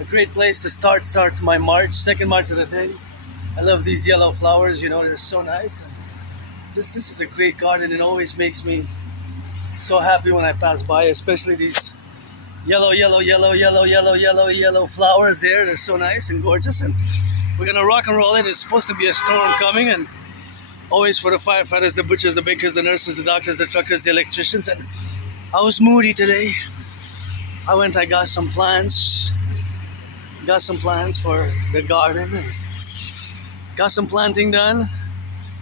A great place to start my March, second March of the day. I love these yellow flowers, they're so nice. And just this is a great garden. It always makes me so happy when I pass by, especially these yellow flowers there. They're so nice and gorgeous. And we're gonna rock and roll it. It's supposed to be a storm coming, and always for the firefighters, the butchers, the bakers, the nurses, the doctors, the truckers, the electricians. And I was moody today. I got some plants for the garden and got some planting done.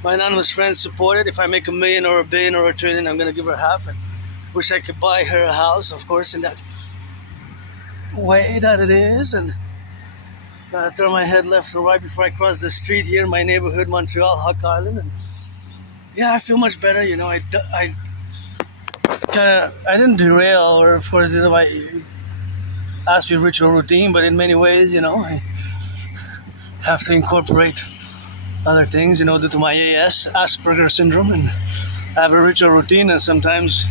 My anonymous friend supported. If I make $1 million or $1 billion or $1 trillion, I'm gonna give her half. And wish I could buy her a house, of course, in that way that it is. And gotta turn my head left or right before I cross the street here in my neighborhood, Montreal, Hawk Island. And yeah, I feel much better. I didn't derail, or of course did my Aspiesque ritual routine, but in many ways, I have to incorporate other things, due to my Asperger syndrome, and I have a ritual routine, and sometimes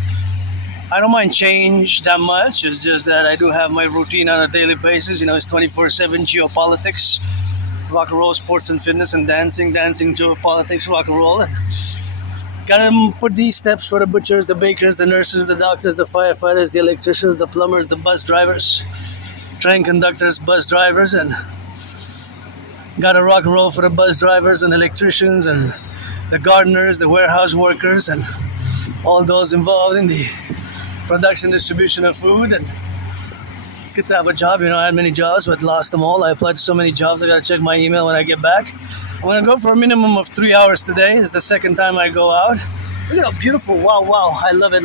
I don't mind change that much. It's just that I do have my routine on a daily basis. It's 24/7 geopolitics, rock and roll, sports and fitness, and dancing, geopolitics, rock and roll. And gotta put these steps for the butchers, the bakers, the nurses, the doctors, the firefighters, the electricians, the plumbers, the bus drivers, train conductors, bus drivers, and gotta rock and roll for the bus drivers and electricians and the gardeners, the warehouse workers, and all those involved in the production, distribution of food. And it's good to have a job. I had many jobs, but lost them all. I applied to so many jobs. I gotta check my email when I get back. I'm gonna go for a minimum of 3 hours today. It's the second time I go out. Look at how beautiful. Wow. I love it.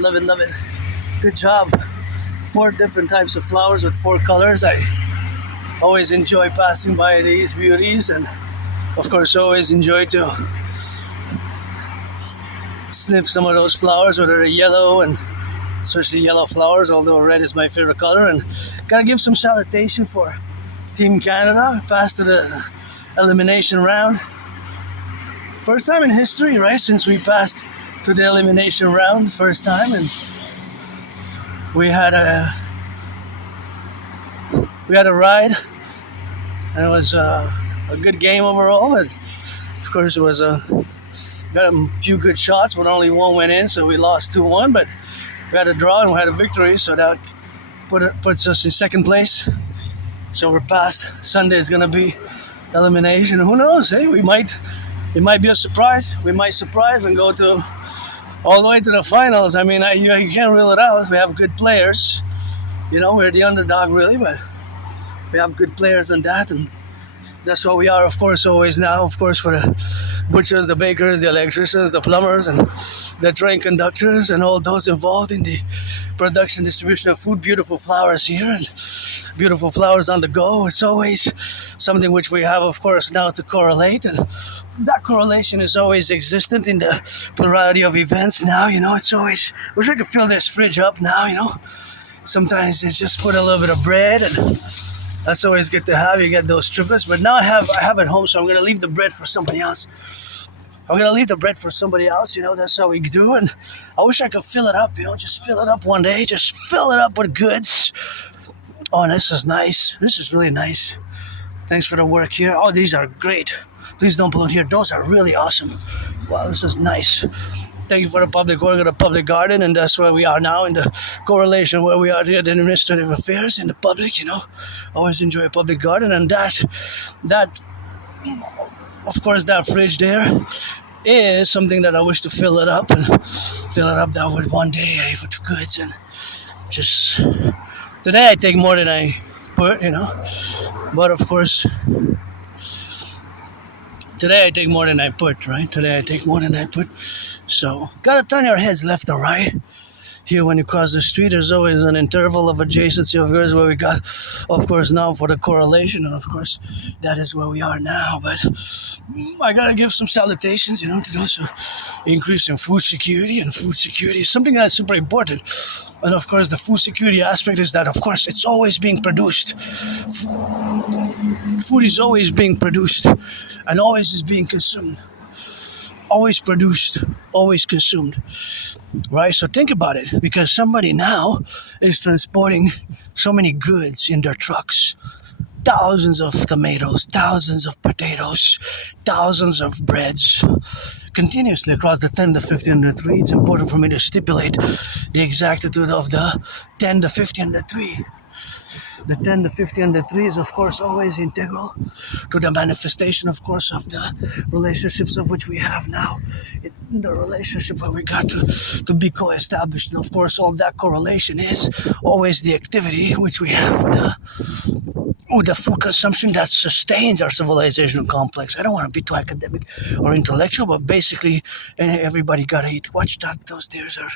Good job. 4 different types of flowers with 4 colors. I always enjoy passing by these beauties, and of course always enjoy to sniff some of those flowers, whether they're yellow, and especially yellow flowers, although red is my favorite color. And gotta give some salutation for Team Canada, passed to the elimination round. First time in history, right, since we passed to the elimination round, first time. And we had a ride, and it was a good game overall. But of course, it was got a few good shots, but only one went in, so we lost 2-1. But we had a draw and we had a victory, so that puts us in second place. So we're past. Sunday is gonna be elimination. Who knows? Hey, it might be a surprise. We might surprise and go all the way to the finals. I mean, you can't rule it out. We have good players. We're the underdog, really, but we have good players in that, and that's what we are, of course, always now. Of course, for the butchers, the bakers, the electricians, the plumbers, and the train conductors, and all those involved in the production, distribution of food. Beautiful flowers here, and beautiful flowers on the go. It's always something which we have, of course, now to correlate, and that correlation is always existent in the plurality of events now. It's always, wish I could fill this fridge up now. Sometimes it's just put a little bit of bread, and that's always good to have. You get those strippers, but now I have at home, so I'm gonna leave the bread for somebody else. That's how we do. And I wish I could fill it up, just fill it up one day, just fill it up with goods. Oh, this is nice. This is really nice. Thanks for the work here. Oh, these are great. Please don't pollute here. Those are really awesome. Wow, this is nice. Thank you for the public work of the public garden, and that's where we are now, in the correlation where we are to the administrative affairs in the public. Always enjoy a public garden, and that, of course, that fridge there is something that I wish to fill it up that would one day with goods. And just today I take more than I put, but of course. Today I take more than I put, right? So, gotta turn your heads left or right. Here when you cross the street, there's always an interval of adjacency of yours where we got, of course, now for the correlation, and of course, that is where we are now. But I gotta give some salutations, to those who increase in food security, and food security is something that's super important. And of course, the food security aspect is that, of course, it's always being produced. Food is always being produced and always is being consumed. Always produced, always consumed. Right? So think about it, because somebody now is transporting so many goods in their trucks. thousands of tomatoes, thousands of potatoes, thousands of breads, continuously across the 10, the 50, and the 3. It's important for me to stipulate the exactitude of the 10, the 50, and the 3. The 10, the 50, and the 3 is, of course, always integral to the manifestation, of course, of the relationships of which we have now. The relationship where we got to be co-established. And, of course, all that correlation is always the activity which we have with the food consumption that sustains our civilizational complex. I don't want to be too academic or intellectual, but basically, everybody got to eat. Watch that. Those deers are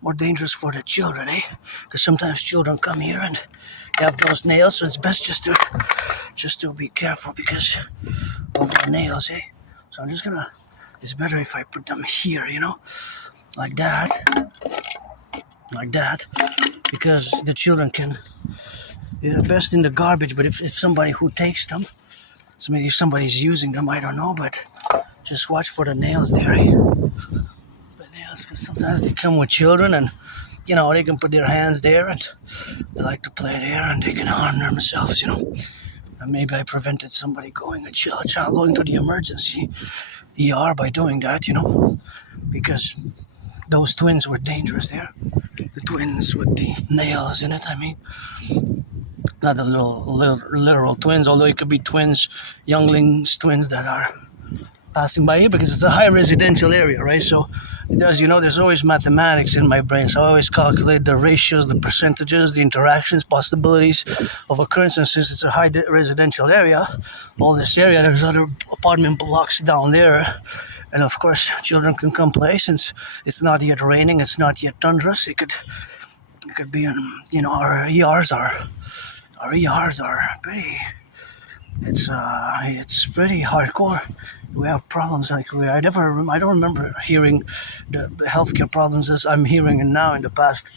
more dangerous for the children, eh? Because sometimes children come here and have those nails, so it's best just to be careful because of the nails, eh? So I'm just gonna. It's better if I put them here, like that, because the children can. They're best in the garbage, but if somebody who takes them, if somebody's using them, I don't know, but just watch for the nails there, eh? The nails, because sometimes they come with children and. They can put their hands there and they like to play there and they can harm themselves, And maybe I prevented a child going to the emergency ER by doing that, because those twins were dangerous there. The twins with the nails in it, Not the literal twins, although it could be twins, younglings, twins that are passing by here because it's a high residential area, right? So there's always mathematics in my brain. So I always calculate the ratios, the percentages, the interactions, possibilities of occurrence. And since it's a high residential area, all this area, there's other apartment blocks down there. And of course, children can come play since it's not yet raining, it's not yet thunderous. It could be, our ERs are pretty. It's pretty hardcore. We have problems I don't remember hearing the healthcare problems as I'm hearing it now in the past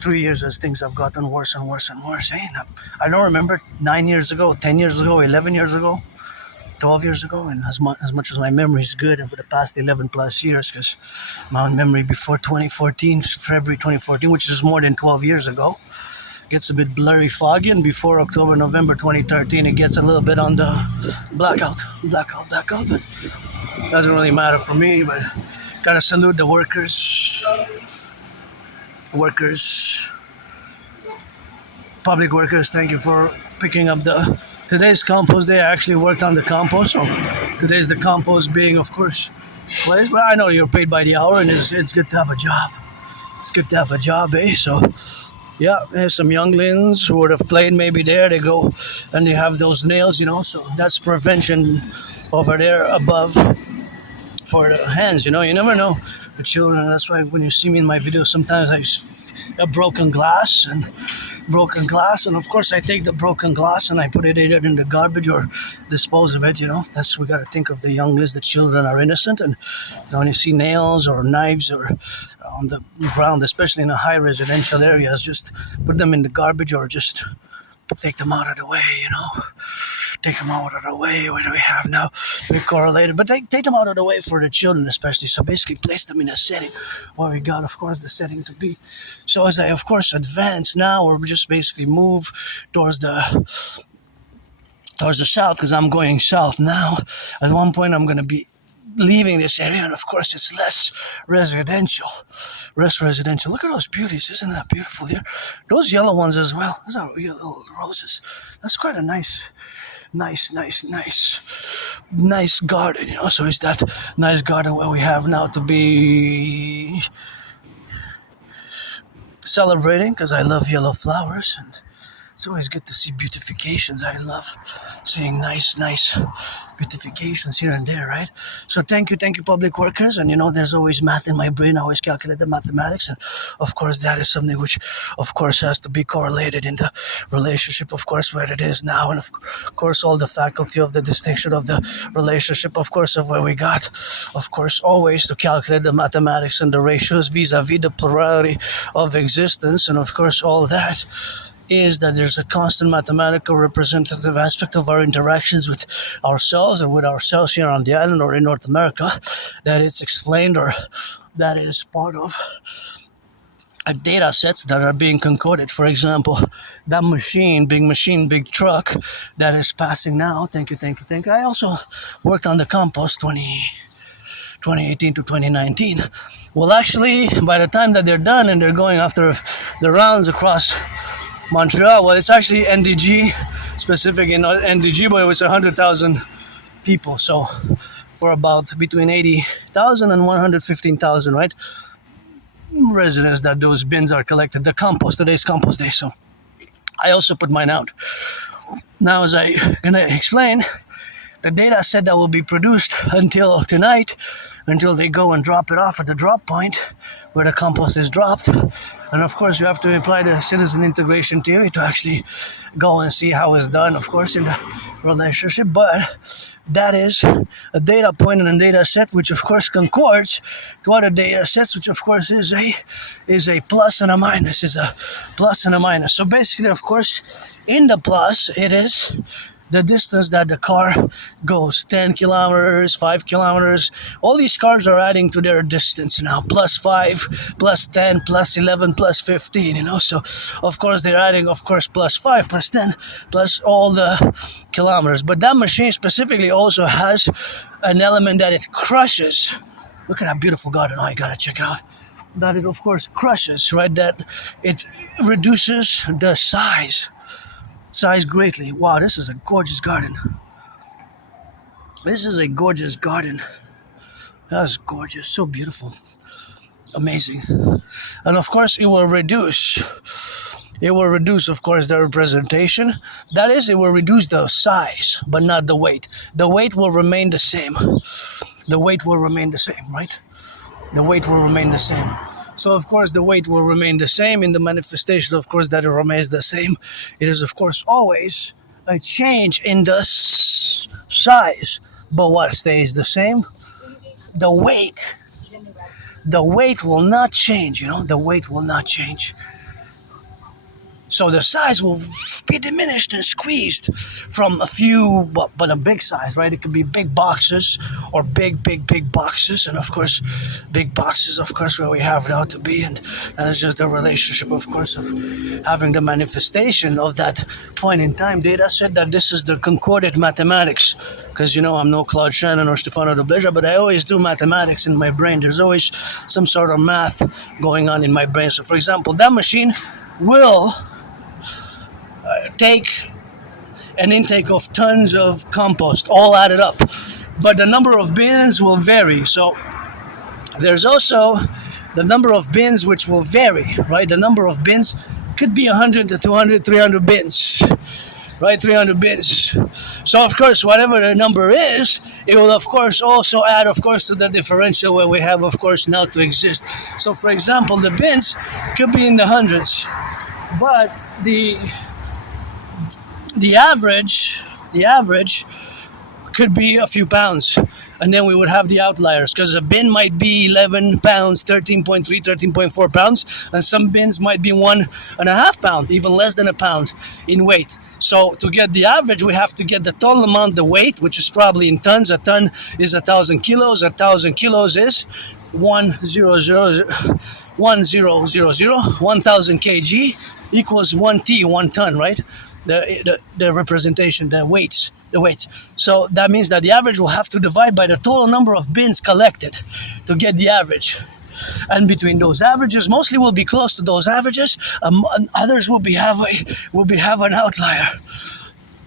3 years as things have gotten worse and worse and worse. I don't remember 9 years ago, 10 years ago, 11 years ago, 12 years ago, and as much as my memory is good, and for the past 11 plus years, because my memory before 2014, February 2014, which is more than 12 years ago, gets a bit blurry, foggy, and before October, November 2013, it gets a little bit on the blackout, but doesn't really matter for me. But gotta salute the workers, public workers. Thank you for picking up today's compost day. I actually worked on the compost, so today's the compost being, of course, placed. But I know you're paid by the hour, and it's good to have a job. It's good to have a job, eh? So. Yeah, there's some younglings who would have played maybe there. They go and they have those nails, so that's prevention over there above for the hands, You never know the children. And that's why when you see me in my videos, sometimes I have broken glass. And of course I take the broken glass and I put it either in the garbage or dispose of it, That's, we got to think of the younglings. The children are innocent, and when you see nails or knives or on the ground, especially in a high residential areas, just put them in the garbage or just take them out of the way, Take them out of the way. What do we have now? We're correlated, but take them out of the way for the children especially. So basically place them in a setting where we got, of course, the setting to be. So as I, of course, advance now, or just basically move towards the south, because I'm going south now. At one point, I'm going to be leaving this area, and of course it's less residential. Look at those beauties. Isn't that beautiful here? Those yellow ones as well. Those are real little roses. That's quite a nice garden, So it's that nice garden where we have now to be celebrating, because I love yellow flowers, and it's always good to see beautifications. I love seeing nice beautifications here and there, right? So thank you, public workers. And there's always math in my brain. I always calculate the mathematics. And of course, that is something which, of course, has to be correlated in the relationship, of course, where it is now. And of course, all the faculty of the distinction of the relationship, of course, of where we got, of course, always to calculate the mathematics and the ratios vis-a-vis the plurality of existence. And of course, all that is that there's a constant mathematical representative aspect of our interactions with ourselves and with ourselves here on the island or in North America, that it's explained, or that is part of data sets that are being concorded. For example, that machine, big truck that is passing now. Thank you. I also worked on the compost 2018 to 2019. Well, actually, by the time that they're done and they're going after the rounds across Montreal, well, it's actually NDG, specific in NDG, but it was 100,000 people. So for about between 80,000 and 115,000, right? Residents that those bins are collected. The compost, today's compost day. So I also put mine out. Now, as I gonna explain, the data set that will be produced until tonight, until they go and drop it off at the drop point where the compost is dropped. And of course, you have to apply the citizen integration theory to actually go and see how it's done, of course, in the relationship. But that is a data point and a data set which of course concords to other data sets, which of course is a plus and a minus, is a plus and a minus. So basically, of course, in the plus, it is the distance that the car goes, 10 kilometers, 5 kilometers. All these cars are adding to their distance now, plus 5, plus 10, plus 11, plus 15, you know. So, of course, they're adding, of course, plus 5, plus 10, plus all the kilometers. But that machine specifically also has an element that it crushes. Look at that beautiful garden. Oh, you gotta check out. That it, of course, crushes, right? That it reduces the size greatly. Wow, this is a gorgeous garden. This is a gorgeous garden. That's gorgeous, so beautiful, amazing. And of course, it will reduce, of course, the representation. That is, it will reduce the size, but not the weight. The weight will remain the same. The weight will remain the same, right? The weight will remain the same. So, of course, the weight will remain the same. In the manifestation, of course, that it remains the same. It is, of course, always a change in the size. But what stays the same? The weight. The weight will not change, you know. The weight will not change. So the size will be diminished and squeezed from a few, but a big size, right? It could be big boxes or big boxes. And of course, big boxes, of course, where we have now to be. And that's just the relationship, of course, of having the manifestation of that point in time data set, that this is the concordant mathematics. Because, you know, I'm no Claude Shannon or Stefano de Bleja, but I always do mathematics in my brain. There's always some sort of math going on in my brain. So, for example, that machine will take an intake of tons of compost, all added up. But the number of bins will vary. So there's also the number of bins which will vary, right? The number of bins could be 100 to 200, 300 bins, right? 300 bins. So, of course, whatever the number is, it will, of course, also add, of course, to the differential where we have, of course, now to exist. So, for example, the bins could be in the hundreds, but the average could be a few pounds. And then we would have the outliers, because a bin might be 11 pounds, 13.3, 13.4 pounds, and some bins might be 1.5 pounds, even less than a pound in weight. So to get the average, we have to get the total amount, the weight, which is probably in tons. A ton is 1,000 kilos. 1,000 kilos is 1,000 kg equals 1 T, 1 ton, right? The representation, the weights. So that means that the average will have to divide by the total number of bins collected to get the average. And between those averages, mostly will be close to those averages. Others will have an outlier.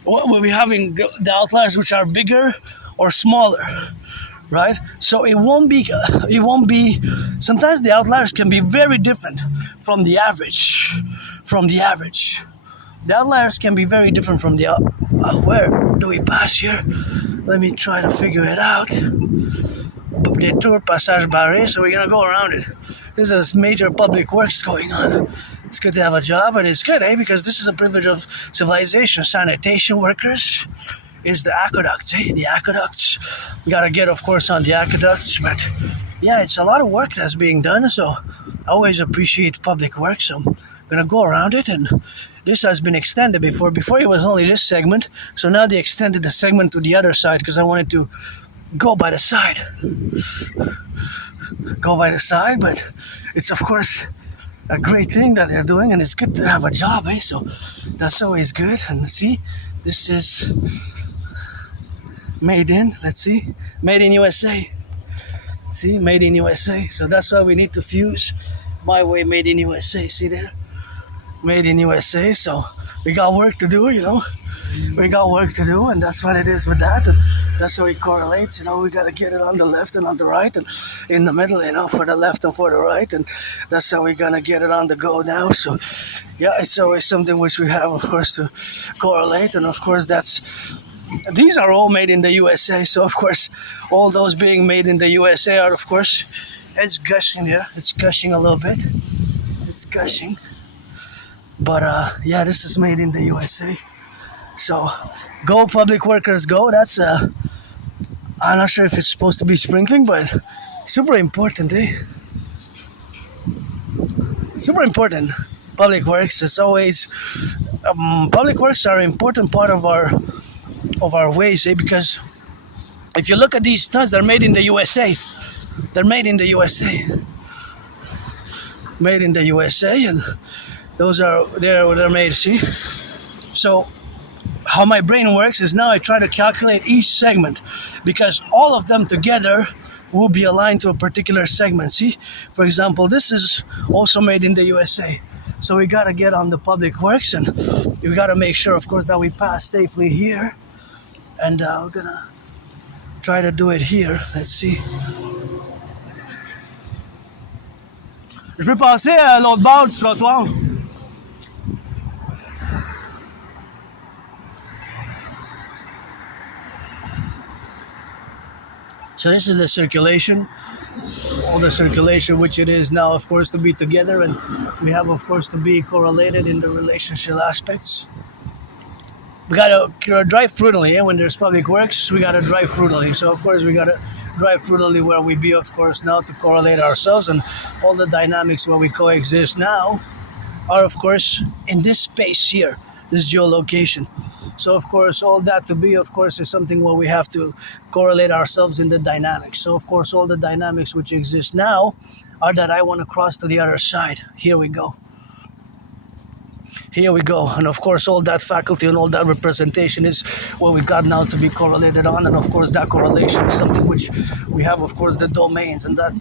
We'll be having the outliers which are bigger or smaller, right? So it won't be. Sometimes the outliers can be very different from the average. The outliers can be very different from the... where do we pass here? Let me try to figure it out. Détour, passage barré, so we're going to go around it. This is major public works going on. It's good to have a job, and it's good, because this is a privilege of civilization. Sanitation workers is the aqueducts, The aqueducts. We got to get, of course, on the aqueducts, but yeah, it's a lot of work that's being done, so I always appreciate public work, so I'm going to go around it. And this has been extended before it was only this segment, so now they extended the segment to the other side, because I wanted to go by the side, but it's, of course, a great thing that they're doing, and it's good to have a job, eh? So that's always good. And see, this is made in, let's see, made in USA. See, made in USA. So that's why we need to fuse my way, made in USA. See there? Made in USA. So we got work to do, you know. We got work to do, and that's what it is with that. And that's how it correlates, you know. We got to get it on the left and on the right and in the middle, you know, for the left and for the right. And that's how we're going to get it on the go now. So, yeah, it's always something which we have, of course, to correlate. And, of course, these are all made in the USA. So, of course, all those being made in the USA are, of course, it's gushing here. It's gushing a little bit. It's gushing. But, yeah, this is made in the USA. So, go public workers, go. That's, I'm not sure if it's supposed to be sprinkling, but super important, eh? Super important. Public works, it's always, public works are an important part of our ways, eh? Because if you look at these studs, they're made in the USA. They're made in the USA. Made in the USA, and those are, they're made, see? So, how my brain works is now I try to calculate each segment, because all of them together will be aligned to a particular segment. See, for example, this is also made in the USA. So we got to get on the public works, and we got to make sure, of course, that we pass safely here. And we're going to try to do it here. Let's see. Je vais passer à l'autre bord du trottoir. So this is the circulation, all the circulation which it is now, of course, to be together, and we have, of course, to be correlated in the relationship aspects. We gotta drive prudently, when there's public works, we gotta drive prudently. So, of course, we gotta drive prudently where we be, of course, now to correlate ourselves, and all the dynamics where we coexist now are, of course, in this space here, this geolocation. So, of course, all that to be, of course, is something where we have to correlate ourselves in the dynamics. So, of course, all the dynamics which exist now are that I want to cross to the other side. Here we go. Here we go. And, of course, all that faculty and all that representation is what we got now to be correlated on. And, of course, that correlation is something which we have, of course, the domains. And that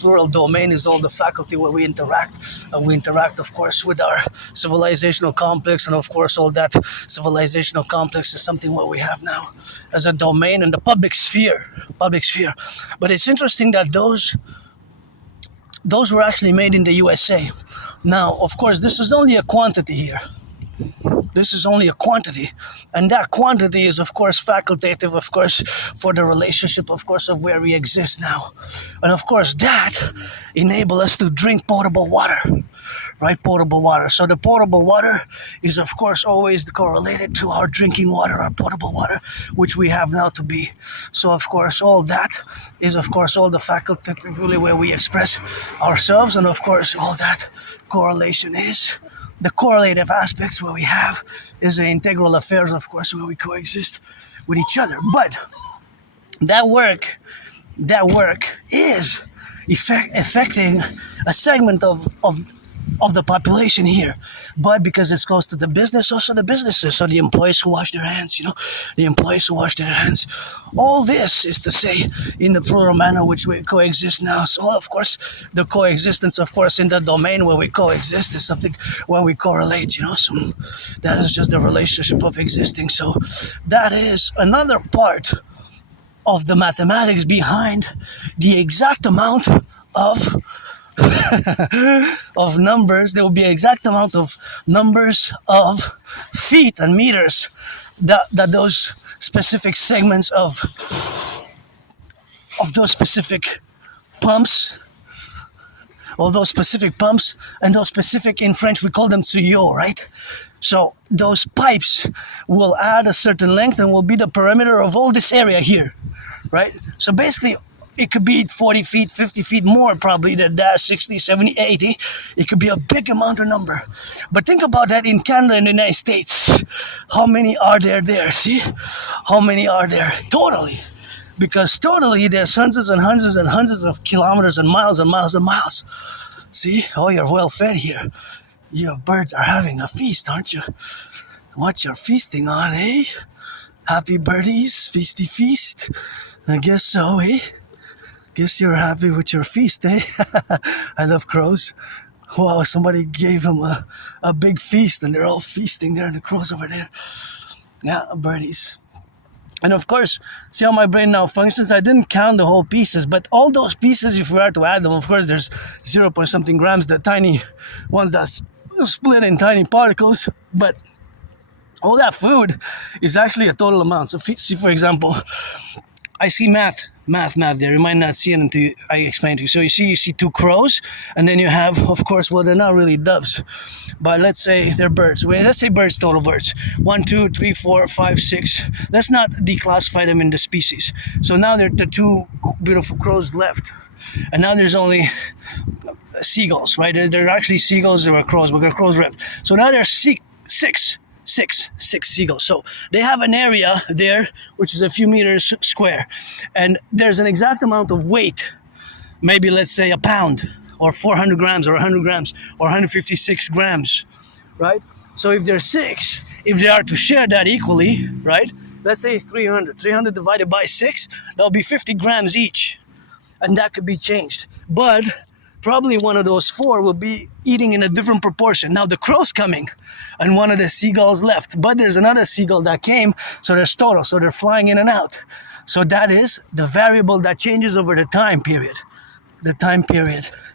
plural domain is all the faculty where we interact. And we interact, of course, with our civilizational complex. And, of course, all that civilizational complex is something what we have now as a domain in the public sphere. Public sphere. But it's interesting that those were actually made in the USA. Now, of course, this is only a quantity here. This is only a quantity. And that quantity is, of course, facultative, of course, for the relationship, of course, of where we exist now. And, of course, that enables us to drink potable water. Right? Potable water. So the potable water is, of course, always correlated to our drinking water, our potable water, which we have now to be. So, of course, all that is, of course, all the facultatively where we express ourselves. And, of course, all that correlation is the correlative aspects where we have is the integral affairs, of course, where we coexist with each other. But that work is affecting a segment of the population here, but because it's close to the business, also the businesses, so the employees who wash their hands, the employees who wash their hands. All this is to say in the plural manner which we coexist now. So, of course, the coexistence, of course, in the domain where we coexist is something where we correlate, so that is just the relationship of existing. So that is another part of the mathematics behind the exact amount of of numbers. There will be an exact amount of numbers of feet and meters that those specific segments of those specific pumps, and those specific, in French we call them tuyaux, right? So those pipes will add a certain length and will be the perimeter of all this area here, right? So basically it could be 40 feet, 50 feet more probably than that, 60, 70, 80. It could be a big amount of number. But think about that in Canada and the United States. How many are there? See? How many are there? Totally. Because totally there's hundreds and hundreds and hundreds of kilometers and miles and miles and miles. See? Oh, you're well fed here. Your birds are having a feast, aren't you? What you're feasting on, eh? Happy birdies, feasty feast. I guess so, eh? Guess you're happy with your feast, eh? I love crows. Wow, somebody gave them a big feast and they're all feasting there and the crows over there. Yeah, birdies. And of course, see how my brain now functions? I didn't count the whole pieces, but all those pieces, if we are to add them, of course, there's 0 point something grams, the tiny ones that split in tiny particles, but all that food is actually a total amount. So see, for example, I see math there. You might not see it until I explain to you. So you see 2 crows, and then you have, of course, well, they're not really doves, but let's say they're birds. Well, let's say birds, total birds. 1, 2, 3, 4, 5, 6. Let's not declassify them into species. So now there are the 2 beautiful crows left. And now there's only seagulls, right? There are actually seagulls, there are crows, but there are crows left. So now there's six seagulls. So they have an area there which is a few meters square, and there's an exact amount of weight, maybe let's say a pound or 400 grams or 100 grams or 156 grams, right? So if there's 6, if they are to share that equally, right, let's say it's 300 divided by 6, that'll be 50 grams each, and that could be changed, but probably one of those 4 will be eating in a different proportion. Now the crow's coming and one of the seagulls left, but there's another seagull that came, so there's total, so they're flying in and out. So that is the variable that changes over the time period.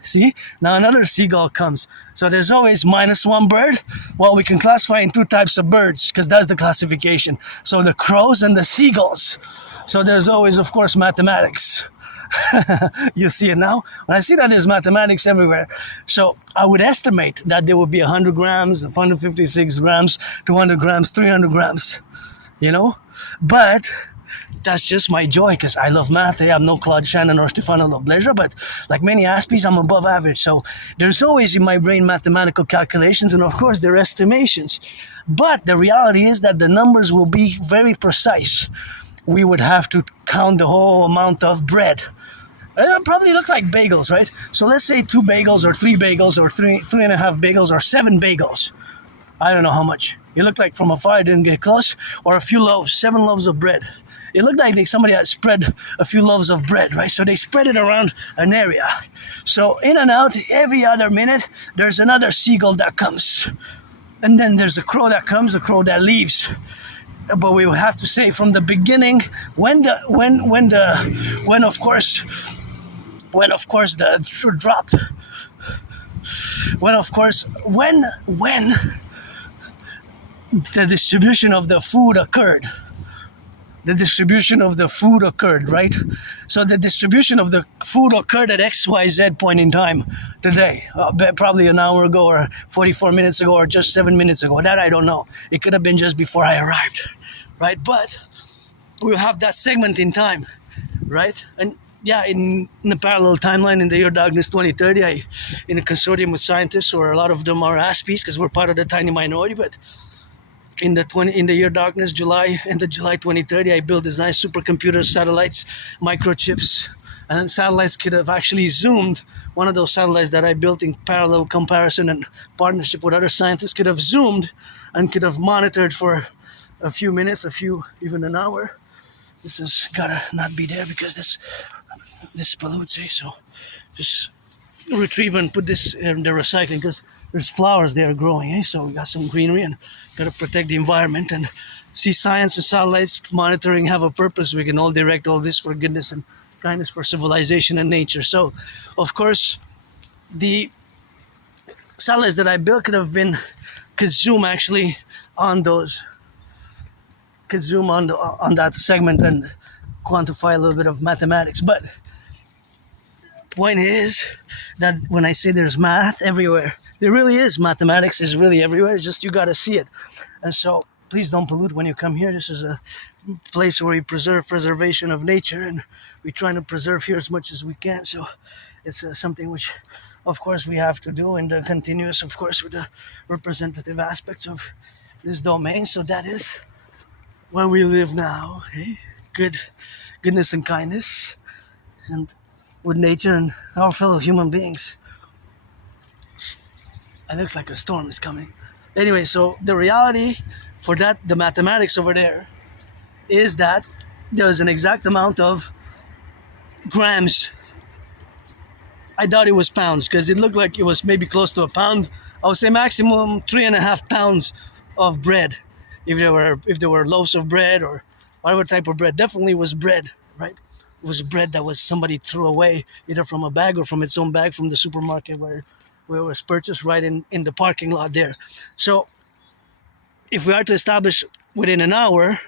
See? Now another seagull comes. So there's always -1 bird. Well, we can classify in 2 types of birds because that's the classification. So the crows and the seagulls. So there's always, of course, mathematics. You see it now? When I see that there's mathematics everywhere. So I would estimate that there would be 100 grams, 156 grams, 200 grams, 300 grams, you know? But that's just my joy because I love math. I'm no Claude Shannon or Stefano Nobleja, but like many Aspies, I'm above average. So there's always in my brain mathematical calculations and of course they're estimations. But the reality is that the numbers will be very precise. We would have to count the whole amount of bread. It'll probably look like bagels, right? So let's say 2 bagels or 3 bagels or 3.5 bagels or 7 bagels. I don't know how much. It looked like from afar, I didn't get close. Or a few loaves, 7 loaves of bread. It looked like somebody had spread a few loaves of bread, right? So they spread it around an area. So in and out, every other minute, there's another seagull that comes. And then there's the crow that comes, the crow that leaves. But we will have to say from the beginning, when of course the dropped, when the distribution of the food occurred. Right? So the distribution of the food occurred at XYZ point in time today, probably an hour ago or 44 minutes ago or just 7 minutes ago. That I don't know. It could have been just before I arrived, right? But we'll have that segment in time, right? And yeah, in the parallel timeline in the year darkness 2030, in a consortium with scientists, or a lot of them are Aspies because we're part of the tiny minority, but in the year darkness, July 2030, I built these nice supercomputers, satellites, microchips, and satellites could have actually zoomed. One of those satellites that I built in parallel comparison and partnership with other scientists could have zoomed and could have monitored for a few minutes, even an hour. This has gotta not be there because this pollutes, so just retrieve and put this in the recycling because there's flowers there growing, so we got some greenery and got to protect the environment. And see, science and satellites monitoring have a purpose. We can all direct all this for goodness and kindness, for civilization and nature. So of course the satellites that I built could zoom actually on those, could zoom on that segment and quantify a little bit of mathematics. But point is that when I say there's math everywhere, there really is. Mathematics is really everywhere. It's just you got to see it. And so please don't pollute when you come here. This is a place where we preservation of nature, and we're trying to preserve here as much as we can. So it's something which, of course, we have to do in the continuous, of course, with the representative aspects of this domain. So that is where we live now. Okay? Goodness and kindness, and with nature and our fellow human beings. It looks like a storm is coming. Anyway, so the reality for that, the mathematics over there, is that there's an exact amount of grams. I doubt it was pounds because it looked like it was maybe close to a pound. I would say maximum 3.5 pounds of bread. If there were loaves of bread or whatever type of bread, definitely was bread, right? It was bread that was somebody threw away either from a bag or from its own bag from the supermarket where it was purchased right in the parking lot there. So if we are to establish within an hour,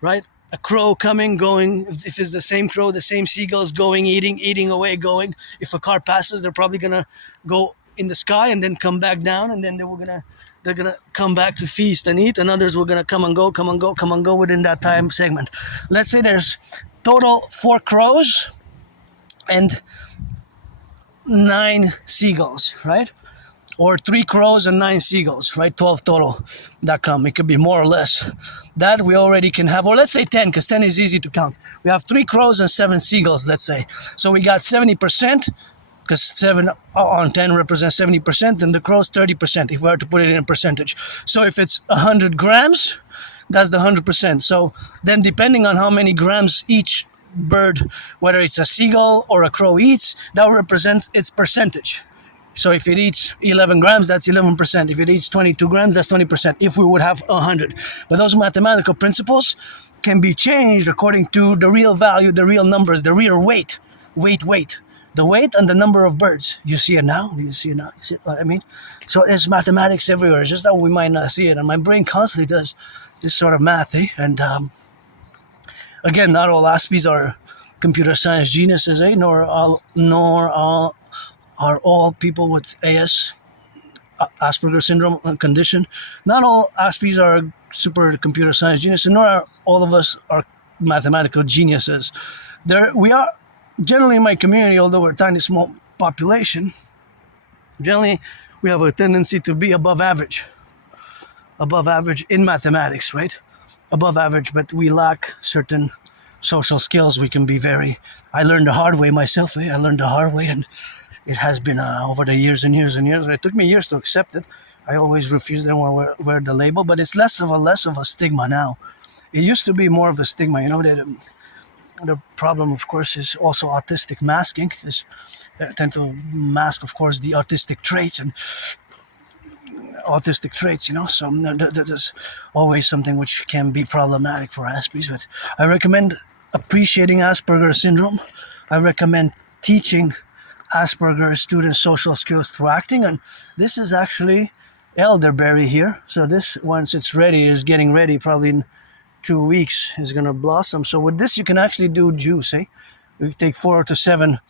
right, a crow coming, going, if it's the same crow, the same seagulls going, eating away, going. If a car passes, they're probably gonna go in the sky and then come back down, and then they're gonna come back to feast and eat, and others were gonna come and go within that time segment. Let's say there's total 4 crows and 9 seagulls, right? Or 3 crows and 9 seagulls, right? 12 total that come. It could be more or less. That we already can have, or let's say 10, because 10 is easy to count. We have 3 crows and 7 seagulls, let's say. So we got 70%, because 7 on 10 represents 70%, and the crows 30%, if we were to put it in a percentage. So if it's 100 grams, that's the 100%. So then depending on how many grams each bird, whether it's a seagull or a crow eats, that represents its percentage. So if it eats 11 grams, that's 11%. If it eats 22 grams, that's 20%, if we would have 100. But those mathematical principles can be changed according to the real value, the real numbers, the real weight. The weight and the number of birds. You see it now? You see what I mean? So there's mathematics everywhere. It's just that we might not see it. And my brain constantly does this sort of math. And again, not all Aspies are computer science geniuses, nor all are all people with Asperger's syndrome condition. Not all Aspies are super computer science geniuses, nor are all of us are mathematical geniuses. We are generally in my community, although we're a tiny small population, generally we have a tendency to be above average in mathematics, right? Above average, but we lack certain social skills. We can be I learned the hard way myself. I learned the hard way, and it has been over the years and years and years. It took me years to accept it. I always refused to wear the label, but it's less of a stigma now. It used to be more of a stigma, that the problem, of course, is also autistic masking. I tend to mask, of course, the autistic traits so there's always something which can be problematic for Aspies. But I recommend appreciating Asperger's syndrome. I recommend teaching Asperger's students social skills through acting, and this is actually elderberry here. So this, once it's ready, is getting ready, probably in 2 weeks is going to blossom. So with this you can actually do juice. You take 4 to 7.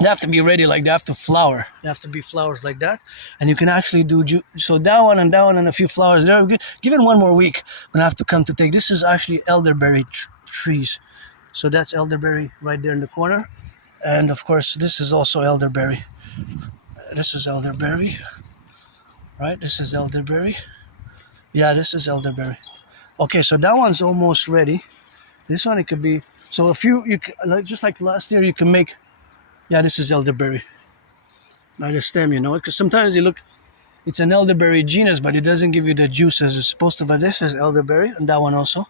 They have to be ready, like they have to flower. They have to be flowers like that, and you can actually do juice. So that one and a few flowers there. Give it 1 more week. When I have to come to take. This is actually elderberry trees. So that's elderberry right there in the corner. And of course, this is also elderberry. This is elderberry, right? This is elderberry. Yeah, this is elderberry. Okay, so that one's almost ready. This one, it could be. So just like last year, you can make. Yeah, this is elderberry. By the stem, because sometimes it's an elderberry genus, but it doesn't give you the juice as it's supposed to. But this is elderberry, and that one also.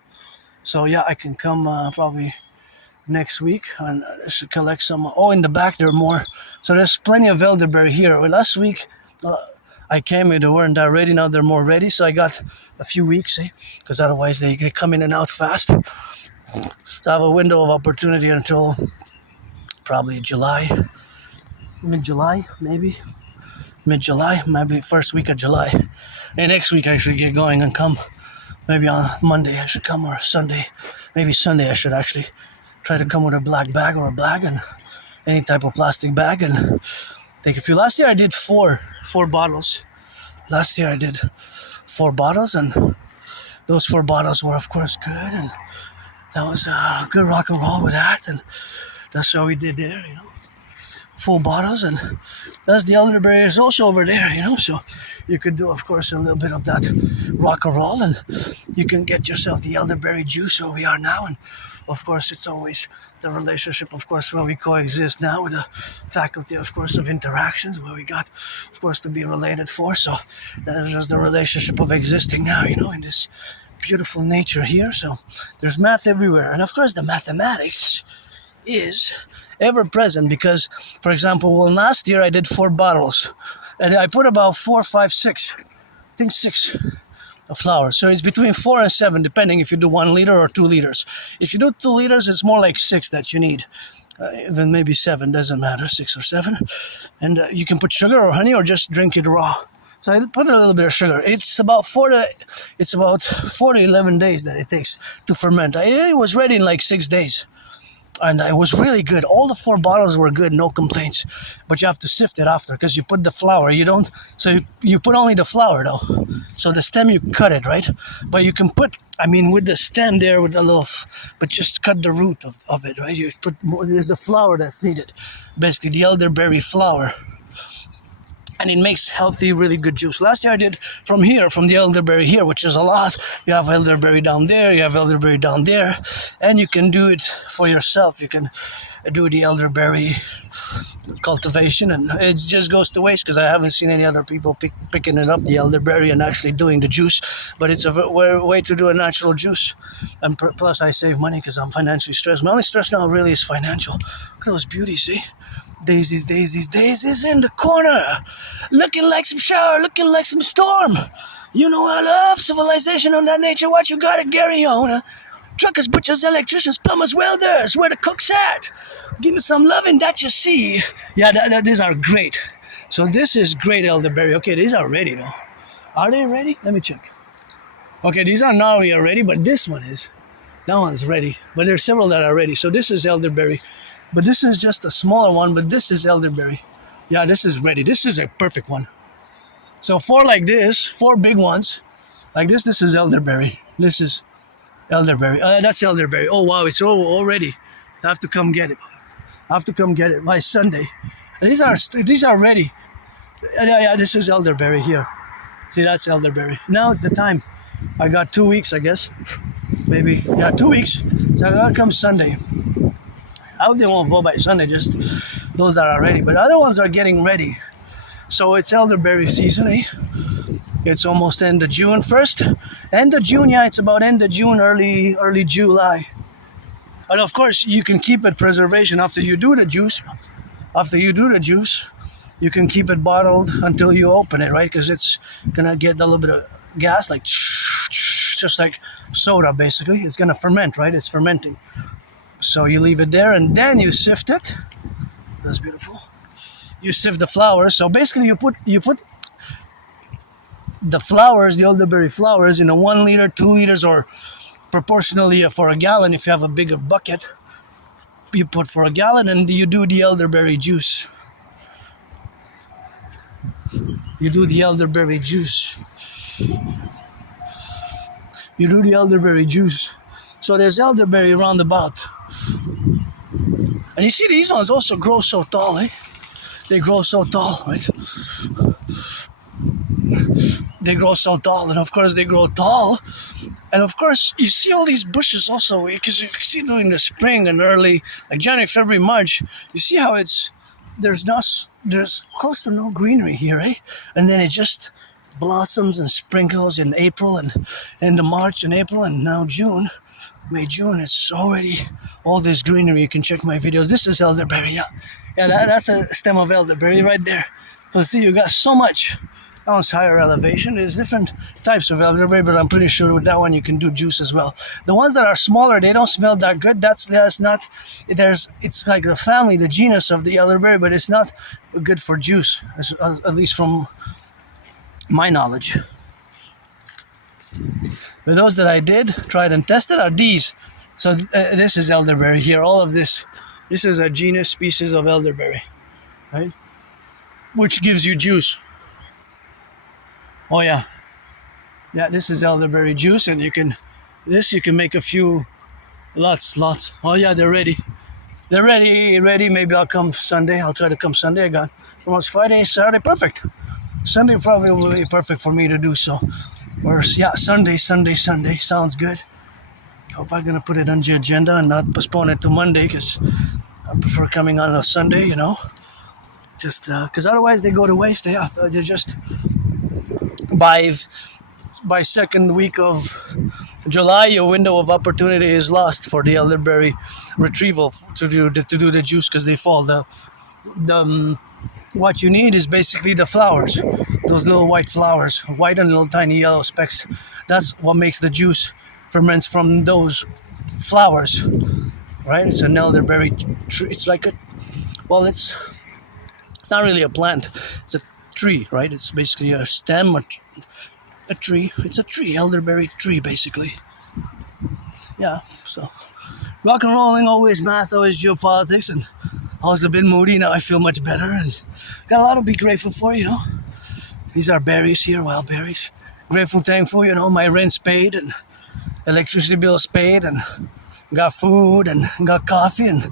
So yeah, I can come probably next week and I should collect some. In the back there are more. So there's plenty of elderberry here. Well, last week I came and they weren't that ready. Now they're more ready. So I got a few weeks, because otherwise they come in and out fast. So I have a window of opportunity until probably mid-July, maybe first week of July. And next week I should get going and come. Maybe on Monday I should come, or Sunday. Maybe Sunday I should actually try to come with a black bag or a bag and any type of plastic bag and take a few. Last year I did four bottles. And those 4 bottles were of course good, and that was good rock and roll with that, and that's what we did there. full bottles, and that's the elderberry is also over there, you know. So you could do, of course, a little bit of that rock and roll, and you can get yourself the elderberry juice where we are now. And of course, it's always the relationship, of course, where we coexist now with the faculty, of course, of interactions, where we got, of course, to be related for. So that is just the relationship of existing now, you know, in this beautiful nature here. So there's math everywhere, and of course, the mathematics is ever present because, for example, well, last year I did 4 bottles and I put about 4, 5, 6, I think 6 of flour. So it's between 4 and 7, depending if you do 1 liter or 2 liters. If you do 2 liters, it's more like 6 that you need. Even maybe 7, doesn't matter, 6 or 7. And you can put sugar or honey or just drink it raw. So I put a little bit of sugar. It's about 4 to 11 days that it takes to ferment. It was ready in like 6 days. And it was really good. All the 4 bottles were good, no complaints. But you have to sift it after because you put the flour. You don't. So you put only the flour though. So the stem you cut it, right? But you can put. I mean, with the stem there, with a little. But just cut the root of it, right? You put more. There's the flour that's needed. Basically, the elderberry flour. And it makes healthy, really good juice. Last year I did from the elderberry here, which is a lot. You have elderberry down there, you have elderberry down there, and you can do it for yourself. You can do the elderberry cultivation, and it just goes to waste because I haven't seen any other people picking it up, the elderberry, and actually doing the juice. But it's a way to do a natural juice. And plus I save money because I'm financially stressed. My only stress now really is financial. Look at those beauties, see? Daisies in the corner, looking like some shower, looking like some storm. You know I love civilization on that nature. What you got at Gary on? Truckers, butchers, electricians, plumbers, welders, where the cook's at. Give me some loving that you see. Yeah, these are great. So this is great elderberry. Okay, these are ready though. Are they ready? Let me check. Okay, these are not yet ready, but this one is. That one's ready. But there's several that are ready. So this is elderberry. But this is just a smaller one, but this is elderberry. Yeah, this is ready. This is a perfect one. So 4 like this, 4 big ones. Like this is elderberry. This is elderberry. That's elderberry. Oh, wow, it's all ready. I have to come get it. I have to come get it by Sunday. And these are ready. Yeah, this is elderberry here. See, that's elderberry. Now it's the time. I got 2 weeks, I guess. Maybe, yeah, 2 weeks. So I gotta come Sunday. I hope they won't vote by Sunday, just those that are ready. But other ones are getting ready. So it's elderberry season, eh? It's almost end of June first. End of June, yeah, it's about end of June, early July. And of course, you can keep it preservation after you do the juice. After you do the juice, you can keep it bottled until you open it, right? Because it's gonna get a little bit of gas, like just like soda, basically. It's gonna ferment, right? It's fermenting. So you leave it there and then you sift it. That's beautiful. You sift the flour. So basically you put the flowers, the elderberry flowers, in a 1 liter, 2 liters, or proportionally for a gallon. If you have a bigger bucket, you put for a gallon, and you do the elderberry juice. You do the elderberry juice. You do the elderberry juice. So there's elderberry around about. And you see these ones also grow so tall, eh? They grow so tall, right? They grow so tall, and of course they grow tall. And of course, you see all these bushes also, because you see during the spring and early, like January, February, March, you see how there's close to no greenery here, eh? And then it just blossoms and sprinkles in April and into March and April, and now June. May, June, it's already all this greenery. You can check my videos. This is elderberry, yeah. That's a stem of elderberry right there. So see, you got so much. That one's higher elevation. There's different types of elderberry, but I'm pretty sure with that one you can do juice as well. The ones that are smaller, they don't smell that good. It's like the family, the genus of the elderberry, but it's not good for juice, at least from my knowledge. But those that I did, tried and tested, are these. So this is elderberry here. All of this is a genus species of elderberry, right? Which gives you juice. Oh yeah. Yeah, this is elderberry juice, and you can make a few, lots. Oh yeah, they're ready. they're ready. Maybe I'll come Sunday. I'll try to come Sunday. I got almost Friday, Saturday, perfect. Sunday probably will be perfect for me to do so. Or yeah, Sunday. Sounds good. Hope I'm gonna put it on the agenda and not postpone it to Monday because I prefer coming on a Sunday. Just because otherwise they go to waste. They're just by second week of July, your window of opportunity is lost for the elderberry retrieval to do the juice because they fall. What you need is basically the flowers, those little white flowers, white and little tiny yellow specks. That's what makes the juice ferments from those flowers, right? It's an elderberry tree. It's like it's not really a plant. It's a tree, right? It's basically a stem, a tree. It's a tree, elderberry tree, basically. Yeah, so rock and rolling, always math, always geopolitics, and always a bit moody. Now I feel much better and got a lot to be grateful for, These are berries here, wild berries. Grateful, thankful, my rent's paid and electricity bill's paid and got food and got coffee. And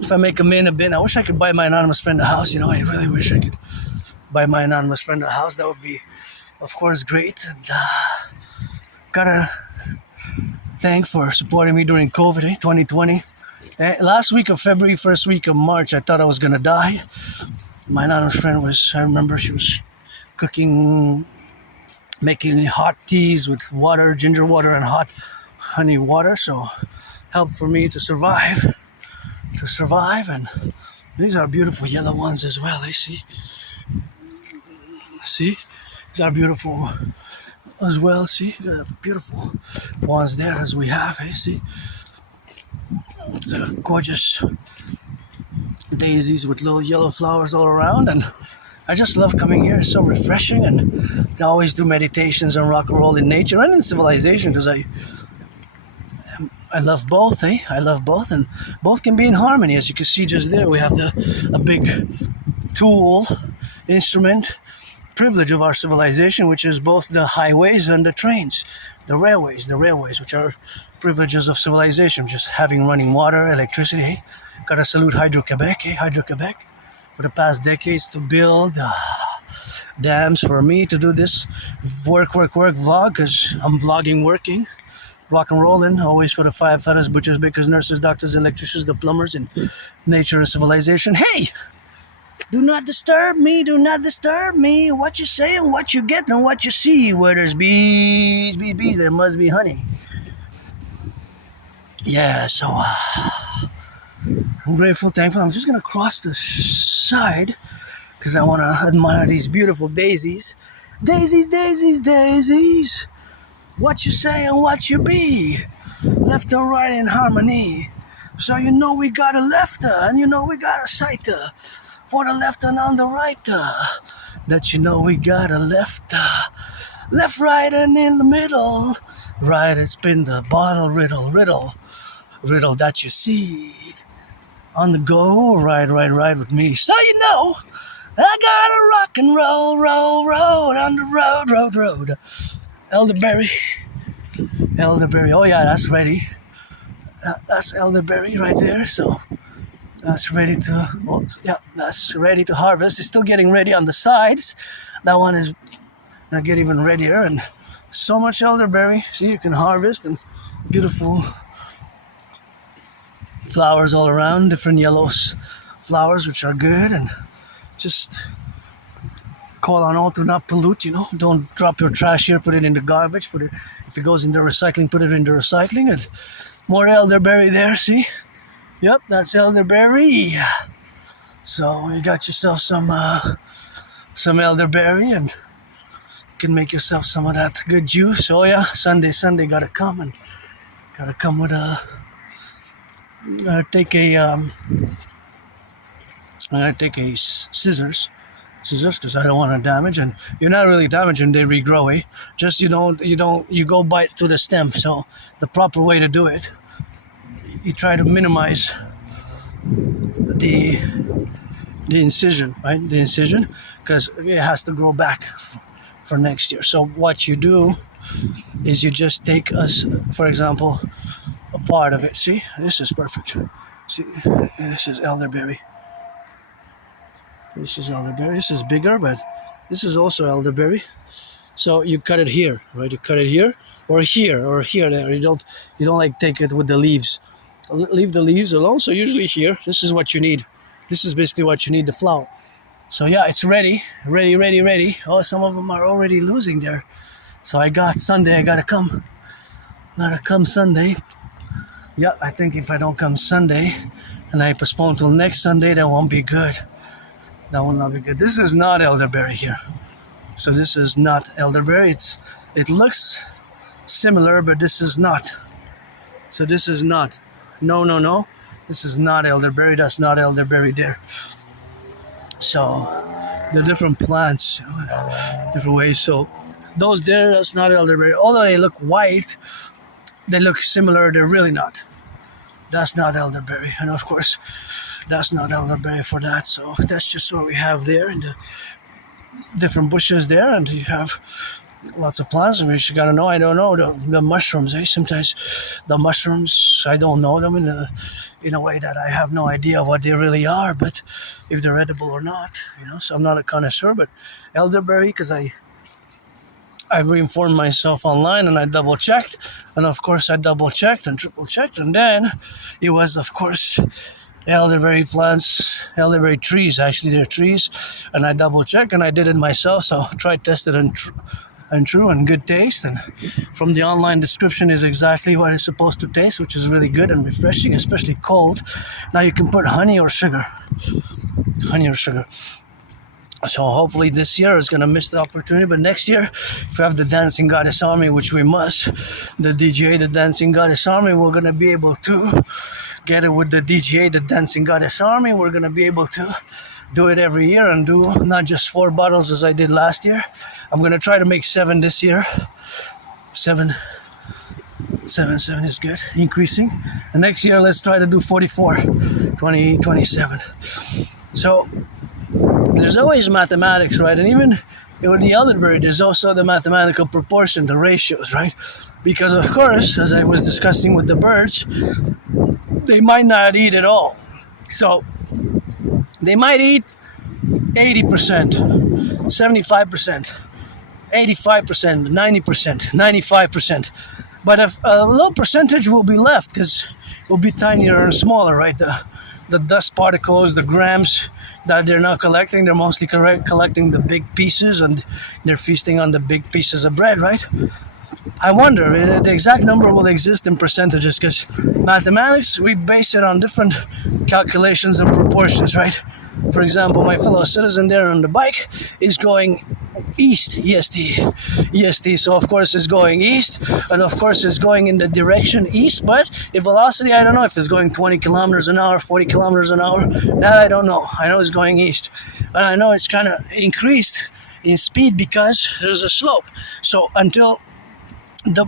if I make a bin, I wish I could buy my anonymous friend a house, I really wish I could buy my anonymous friend a house. That would be, of course, great. And gotta thank for supporting me during COVID, 2020. Last week of February, first week of March, I thought I was gonna die. My anonymous friend I remember she was cooking, making hot teas with water, ginger water and hot honey water, so helped for me to survive. And these are beautiful yellow ones as well, see? These are beautiful as well, see? Beautiful ones there as we have, see? It's gorgeous daisies with little yellow flowers all around, and I just love coming here. It's so refreshing, and I always do meditations and rock and roll in nature and in civilization because I love both, I love both, and both can be in harmony. As you can see just there, we have a big tool, instrument, privilege of our civilization, which is both the highways and the trains, the railways, which are privileges of civilization, just having running water, electricity. Gotta salute Hydro-Quebec, Hydro-Quebec, for the past decades to build dams for me to do this work vlog, because I'm vlogging working. Rock and rolling, always for the firefighters, butchers, bakers, nurses, doctors, electricians, the plumbers, in nature and civilization. Hey! Do not disturb me, What you say and what you get and what you see. Where there's bees, there must be honey. Yeah, so I'm grateful, thankful. I'm just gonna cross the side because I want to admire these beautiful daisies. Daisies. What you say and what you be. Left and right in harmony. So we got a lefter and we got a sighter. For the left and on the right. That we got a lefter. Left, right, and in the middle. Right, it's been the bottle riddle that you see. On the go, ride with me. So I gotta rock and roll on the road. Elderberry. Oh yeah, that's ready. That's elderberry right there. So that's ready to. That's ready to harvest. It's still getting ready on the sides. That one is gonna get even readier, and so much elderberry. See, you can harvest and beautiful flowers all around, different yellows flowers, which are good, and just call on all to not pollute, Don't drop your trash here, put it in the garbage, if it goes into recycling, put it into recycling. And more elderberry there, see? Yep, that's elderberry. So you got yourself some elderberry, and you can make yourself some of that good juice. Oh yeah, Sunday gotta come with a take a scissors because I don't want to damage, and you're not really damaging, they regrow, just you go bite through the stem. So the proper way to do it, you try to minimize the incision, right? The incision, because it has to grow back for next year. So what you do is you just take for example, a part of it. See, this is perfect. See, this is elderberry. This is elderberry. This is bigger, but this is also elderberry. So you cut it here, right? You cut it here, or here. There. You don't like take it with the leaves. Leave the leaves alone. So usually here, this is what you need. This is basically what you need, the flower. So yeah, it's ready. Oh, some of them are already losing there. So I got Sunday. I gotta come Sunday. Yeah, I think if I don't come Sunday, and I postpone till next Sunday, that won't be good. That will not be good. This is not elderberry here. So this is not elderberry. It looks similar, but this is not. So this is not. No. This is not elderberry. That's not elderberry there. So the different plants, different ways. So those there, that's not elderberry. Although they look white, they look similar. They're really not. That's not elderberry. And of course, that's not elderberry for that. So that's just what we have there in the different bushes there. And you have lots of plants. And we just gotta know, I don't know, the mushrooms. Sometimes the mushrooms, I don't know them in a way that I have no idea what they really are, but if they're edible or not, So I'm not a connoisseur, but elderberry, because I've informed myself online and I double checked, and of course I double checked and triple checked, and then it was of course elderberry plants, elderberry trees. Actually, they're trees, and I double checked and I did it myself. So tried, tested, and true, and good taste. And from the online description is exactly what it's supposed to taste, which is really good and refreshing, especially cold. Now you can put honey or sugar. So hopefully this year is going to miss the opportunity, but next year, if we have the Dancing Goddess Army, which we must, the DGA, the Dancing Goddess Army, we're going to be able to get it with the DGA, the Dancing Goddess Army. We're going to be able to do it every year and do not just 4 bottles as I did last year. I'm going to try to make 7 this year. 7 is good, increasing. And next year, let's try to do 44, 27. So there's always mathematics, right? And even with the elderberry, there's also the mathematical proportion, the ratios, right? Because of course, as I was discussing with the birds, they might not eat at all. So they might eat 80%, 75%, 85%, 90%, 95%. But a low percentage will be left because it will be tinier and smaller, right? The dust particles, the grams that they're not collecting, they're mostly collecting the big pieces, and they're feasting on the big pieces of bread, right? I wonder, the exact number will exist in percentages, because mathematics, we base it on different calculations and proportions, right? For example, my fellow citizen there on the bike is going east, EST, so of course it's going east, and of course it's going in the direction east, but if velocity, I don't know if it's going 20 kilometers an hour, 40 kilometers an hour, that I don't know. I know it's going east, and I know it's kind of increased in speed because there's a slope. So until the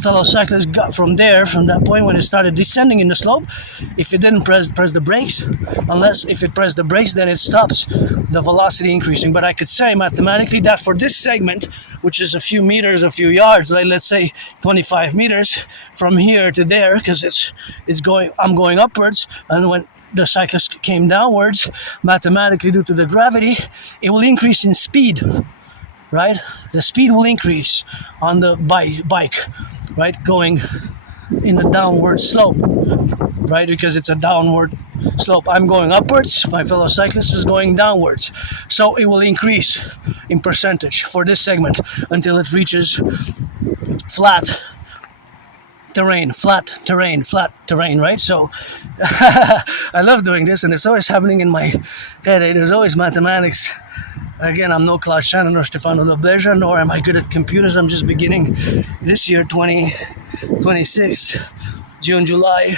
fellow cyclist got from that point when it started descending in the slope, if it didn't press the brakes, unless if it pressed the brakes, then it stops the velocity increasing. But I could say mathematically that for this segment, which is a few meters, a few yards, like let's say 25 meters from here to there, because I'm going upwards, and when the cyclist came downwards, mathematically due to the gravity, it will increase in speed. Right? The speed will increase on the bike, right? Going in a downward slope, right? Because it's a downward slope. I'm going upwards, my fellow cyclist is going downwards. So it will increase in percentage for this segment until it reaches flat terrain, right? So I love doing this, and it's always happening in my head. There's always mathematics. Again, I'm no Claude Shannon or Stefano Dobleja, nor am I good at computers. I'm just beginning this year, 2026, June, July.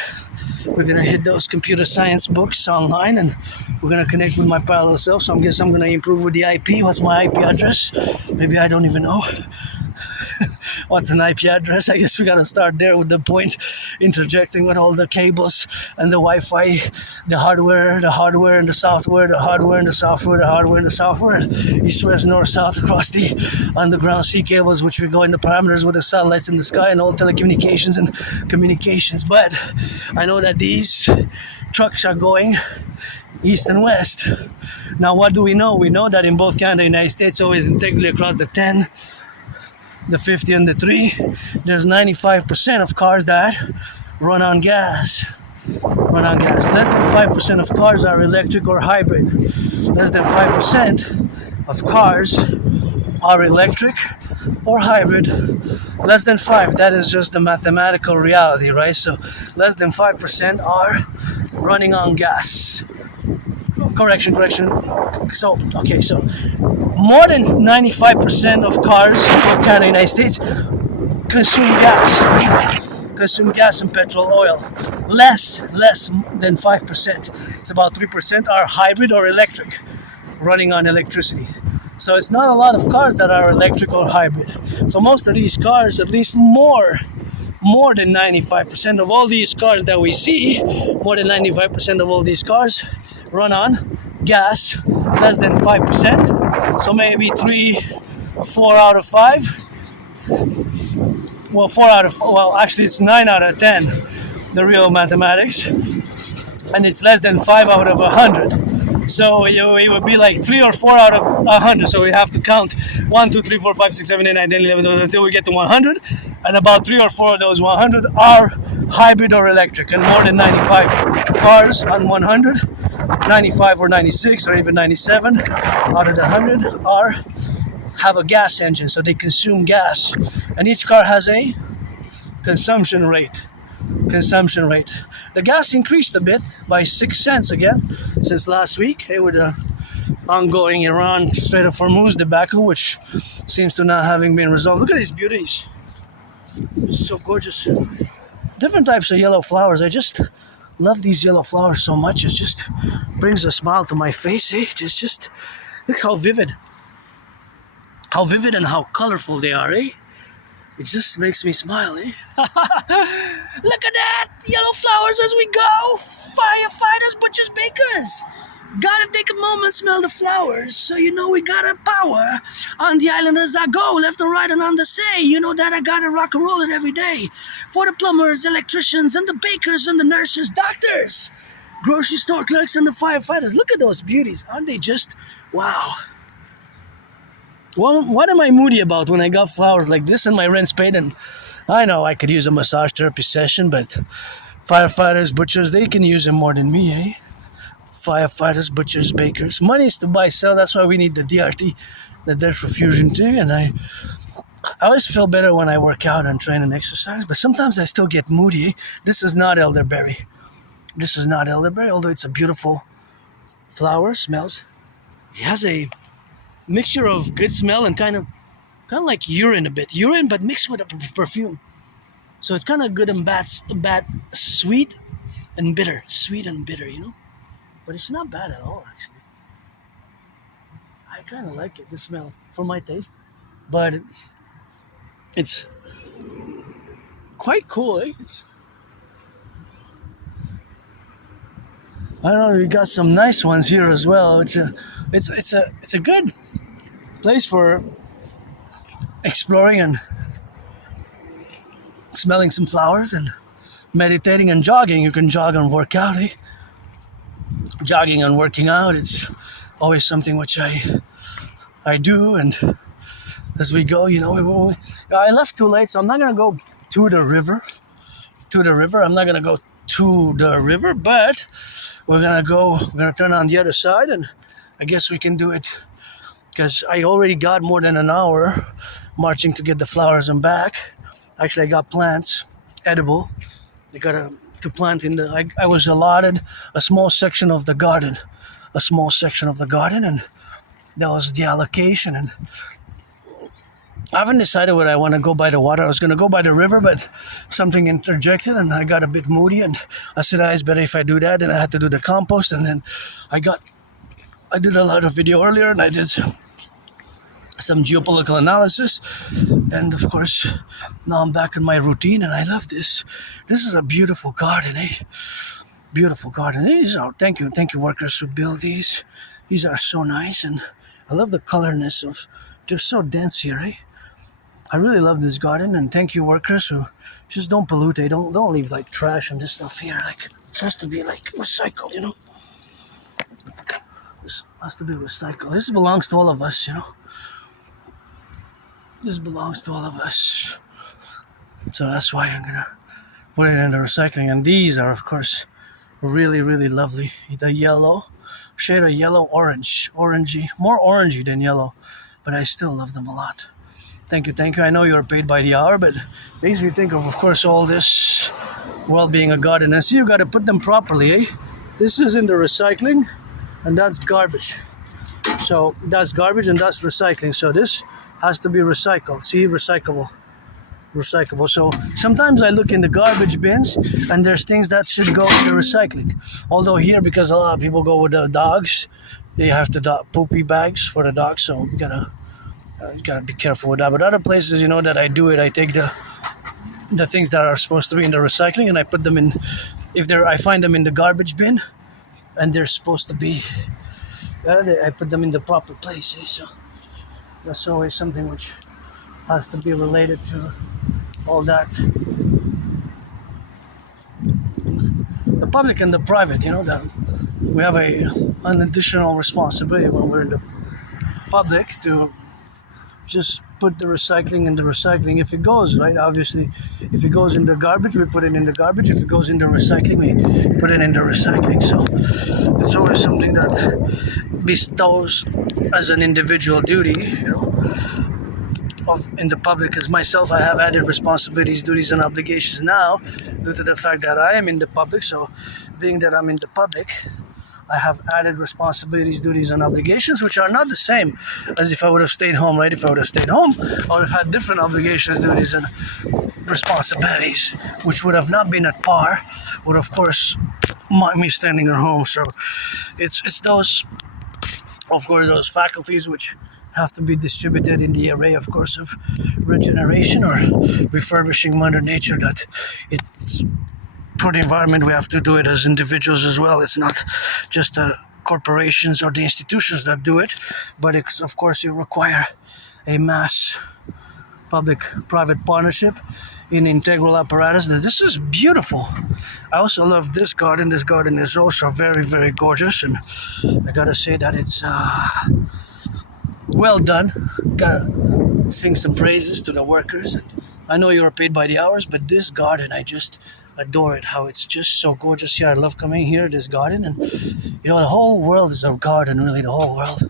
We're going to hit those computer science books online, and we're going to connect with my parallel self. So I guess I'm going to improve with the IP. What's my IP address? Maybe I don't even know. What's an IP address? I guess we gotta start there with the point, interjecting with all the cables and the Wi-Fi, the hardware and the software, the hardware and the software, the hardware and the software, east, west, north, south, across the underground sea cables, which we go in the parameters with the satellites in the sky and all telecommunications and communications. But I know that these trucks are going east and west. Now, what do we know? We know that in both Canada and the United States, always integrally across the 10, the 50, and the 3, there's 95% of cars that run on gas. Less than 5% of cars are electric or hybrid. Less than 5% of cars are electric or hybrid. Less than 5, that is just the mathematical reality, right? So less than 5% are running on gas. Correction. So more than 95% of cars of Canada and United States consume gas and petrol oil. Less than 5%. It's about 3% are hybrid or electric, running on electricity. So it's not a lot of cars that are electric or hybrid. So most of these cars, at least more than 95% of all these cars that we see, more than 95% of all these cars run on gas. Less than 5%. So maybe 4 out of 5. Well, actually it's 9 out of 10, the real mathematics. And it's less than 5 out of 100. So it would be like 3 or 4 out of 100. So we have to count 1, 2, 3, 4, 5, 6, 7, 8, 9, 10, 11 until we get to 100. And about 3 or 4 of those 100 are hybrid or electric. And more than 95 cars on 100, 95 or 96 or even 97 out of the 100 have a gas engine. So they consume gas. And each car has a consumption rate. The gas increased a bit by 6 cents again since last week. Hey, with the ongoing Iran Strait of Hormuz debacle, which seems to not having been resolved. Look at these beauties. It's so gorgeous. Different types of yellow flowers. I just love these yellow flowers so much. It just brings a smile to my face. Hey, just look how vivid and how colorful they are, eh? It just makes me smile, eh? Look at that! Yellow flowers as we go! Firefighters, butchers, bakers! Gotta take a moment, smell the flowers, so you know we got a power. On the island as I go, left and right and on the say, you know that I gotta rock and roll it every day. For the plumbers, electricians, and the bakers, and the nurses, doctors! Grocery store clerks and the firefighters. Look at those beauties. Aren't they just... wow. Well, what am I moody about when I got flowers like this and my rent's paid? And I know I could use a massage therapy session, but firefighters, butchers, they can use them more than me, eh? Firefighters, butchers, bakers. Money is to buy, sell. That's why we need the DRT, the debt refusion too. And I always feel better when I work out and train and exercise, but sometimes I still get moody, eh? This is not elderberry. Although it's a beautiful flower, smells. It has a mixture of good smell and kind of like urine a bit. Urine, but mixed with a perfume. So it's kind of good and bad, sweet and bitter, you know? But it's not bad at all, actually. I kind of like it, the smell, for my taste. But it's quite cool, eh? I don't know, we got some nice ones here as well. It's a good place for exploring and smelling some flowers and meditating and jogging. You can jog and work out, eh? Jogging and working out, it's always something which I do, and as we go, you know, I left too late, so I'm not gonna go to the river. I'm not gonna go to the river, but we're gonna turn on the other side, and I guess we can do it because I already got more than an hour marching to get the flowers and back. Actually, I got plants, edible. I got to plant in the. I was allotted a small section of the garden, and that was the allocation. And I haven't decided whether I want to go by the water. I was going to go by the river, but something interjected, and I got a bit moody. And I said, it's better if I do that. And I had to do the compost, and then I did a lot of video earlier, and I did some geopolitical analysis, and of course, now I'm back in my routine, and I love this. This is a beautiful garden, eh? Beautiful garden. These are thank you, workers who build these. These are so nice, and I love the colorness of. They're so dense here, eh? I really love this garden, and thank you, workers who just don't pollute. They don't leave like trash and this stuff here. Like it has to be like recycled, you know. This has to be recycled. This belongs to all of us, you know. This belongs to all of us. So that's why I'm gonna put it in the recycling. And these are, of course, really, really lovely. The yellow, shade of yellow, orangey, more orangey than yellow, but I still love them a lot. Thank you. I know you're paid by the hour, but makes me think of course, all this world being a garden. And see, you got to put them properly, eh? This is in the recycling, and that's garbage. So that's garbage and that's recycling. So this has to be recycled. See, recyclable. So sometimes I look in the garbage bins, and there's things that should go in the recycling. Although here, because a lot of people go with the dogs, they have the poopy bags for the dogs. So you gotta be careful with that. But other places, you know, that I do it, I take the things that are supposed to be in the recycling, and I put them in. I find them in the garbage bin, and they're supposed to be. I put them in the proper place. So that's always something which has to be related to all that. The public and the private, you know, that we have an additional responsibility when we're in the public to just put the recycling in the recycling. If it goes, right, obviously, if it goes in the garbage, we put it in the garbage. If it goes in the recycling, we put it in the recycling. So it's always something that bestows as an individual duty, you know, in the public. As myself, I have added responsibilities, duties, and obligations now due to the fact that I am in the public. So being that I'm in the public, I have added responsibilities, duties, and obligations, which are not the same as if I would have stayed home, right? If I would have stayed home, I would have had different obligations, duties, and responsibilities, which would have not been at par with, of course, me standing at home. So it's those, of course, those faculties which have to be distributed in the array, of course, of regeneration or refurbishing Mother Nature, that it's for the environment. We have to do it as individuals as well. It's not just the corporations or the institutions that do it, but it's, of course, you require a mass public-private partnership in integral apparatus. This is beautiful. I also love this garden. This garden is also very, very gorgeous, and I gotta say that it's well done. Gotta sing some praises to the workers. And I know you're paid by the hours, but this garden, I just adore it. How it's just so gorgeous here. I love coming here, this garden, and you know, the whole world is a garden. Really, the whole world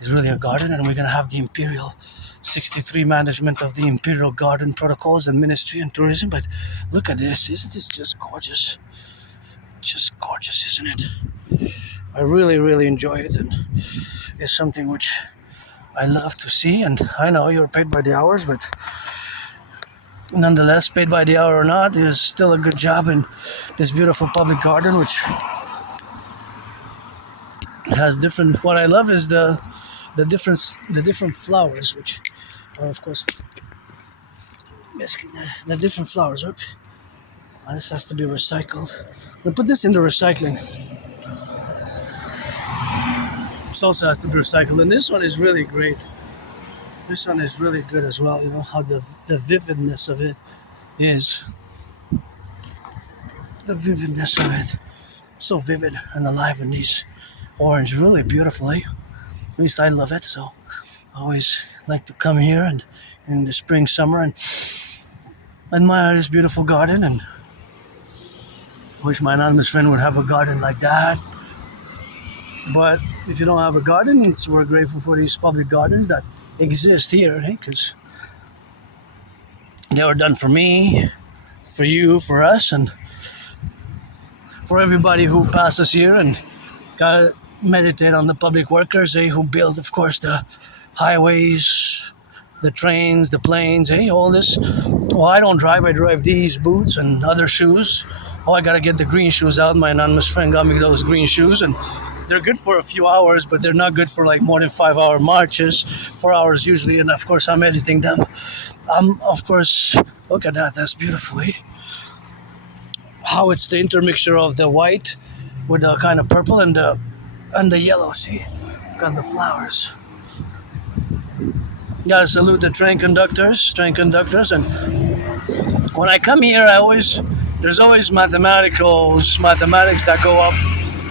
is really a garden, and we're gonna have the Imperial 63 management of the Imperial Garden Protocols and Ministry and Tourism. But look at this! Isn't this just gorgeous? Just gorgeous, isn't it? I really, really enjoy it, and it's something which I love to see. And I know you're paid by the hours, but nonetheless, paid by the hour or not, is still a good job in this beautiful public garden, which has different. What I love is the different flowers, which are, of course, the different flowers. And this has to be recycled. We put this in the recycling. This also has to be recycled, and this one is really great. This one is really good as well. You know how the vividness of it is. The vividness of it, so vivid and alive in these orange, really beautifully. At least I love it. So I always like to come here and in the spring, summer, and admire this beautiful garden. And wish my anonymous friend would have a garden like that. But if you don't have a garden, we're grateful for these public gardens that exist here, because they were done for me, for you, for us, and for everybody who passes here and gotta meditate on the public workers, who build, of course, the highways, the trains, the planes, all this. Well, I don't drive. I drive these boots and other shoes. Oh, I gotta get the green shoes out. My anonymous friend got me those green shoes, and they're good for a few hours, but they're not good for like more than 5 hour marches, 4 hours usually. And of course, I'm editing them. Of course, look at that. That's beautiful. Eh? How it's the intermixture of the white with the kind of purple and the yellow. See, got the flowers. Gotta salute the train conductors, and when I come here, there's always mathematics that go up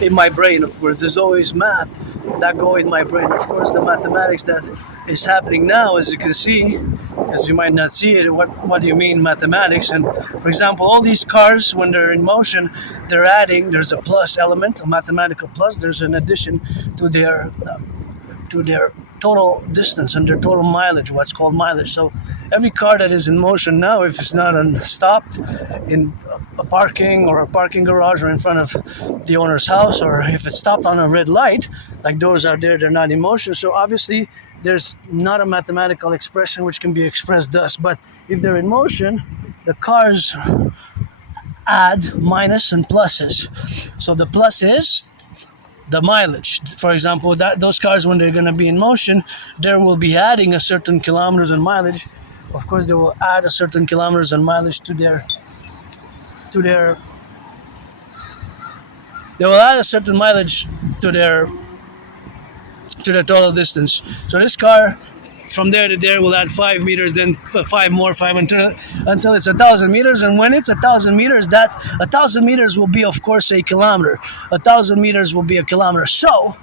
in my brain. Of course, there's always math that go in my brain. Of course, the mathematics that is happening now, as you can see, because you might not see it. What do you mean mathematics? And for example, all these cars, when they're in motion, they're adding. There's a plus element, a mathematical plus. There's an addition to their total distance and their total mileage, what's called mileage. So every car that is in motion now, if it's not stopped in a parking or a parking garage or in front of the owner's house, or if it's stopped on a red light, like those are there, they're not in motion. So obviously there's not a mathematical expression which can be expressed thus. But if they're in motion, the cars add minus and pluses. So the plus is the mileage. For example, those cars, when they're going to be in motion, they will be adding a certain kilometers and mileage. Of course, they will add a certain kilometers and mileage to their they will add a certain mileage to their total distance. So this car, from there to there, will add 5 meters, then 5 more, 5 until it's 1,000 meters. And when it's 1,000 meters, that 1,000 meters will be, of course, a kilometer. 1,000 meters will be a kilometer. So,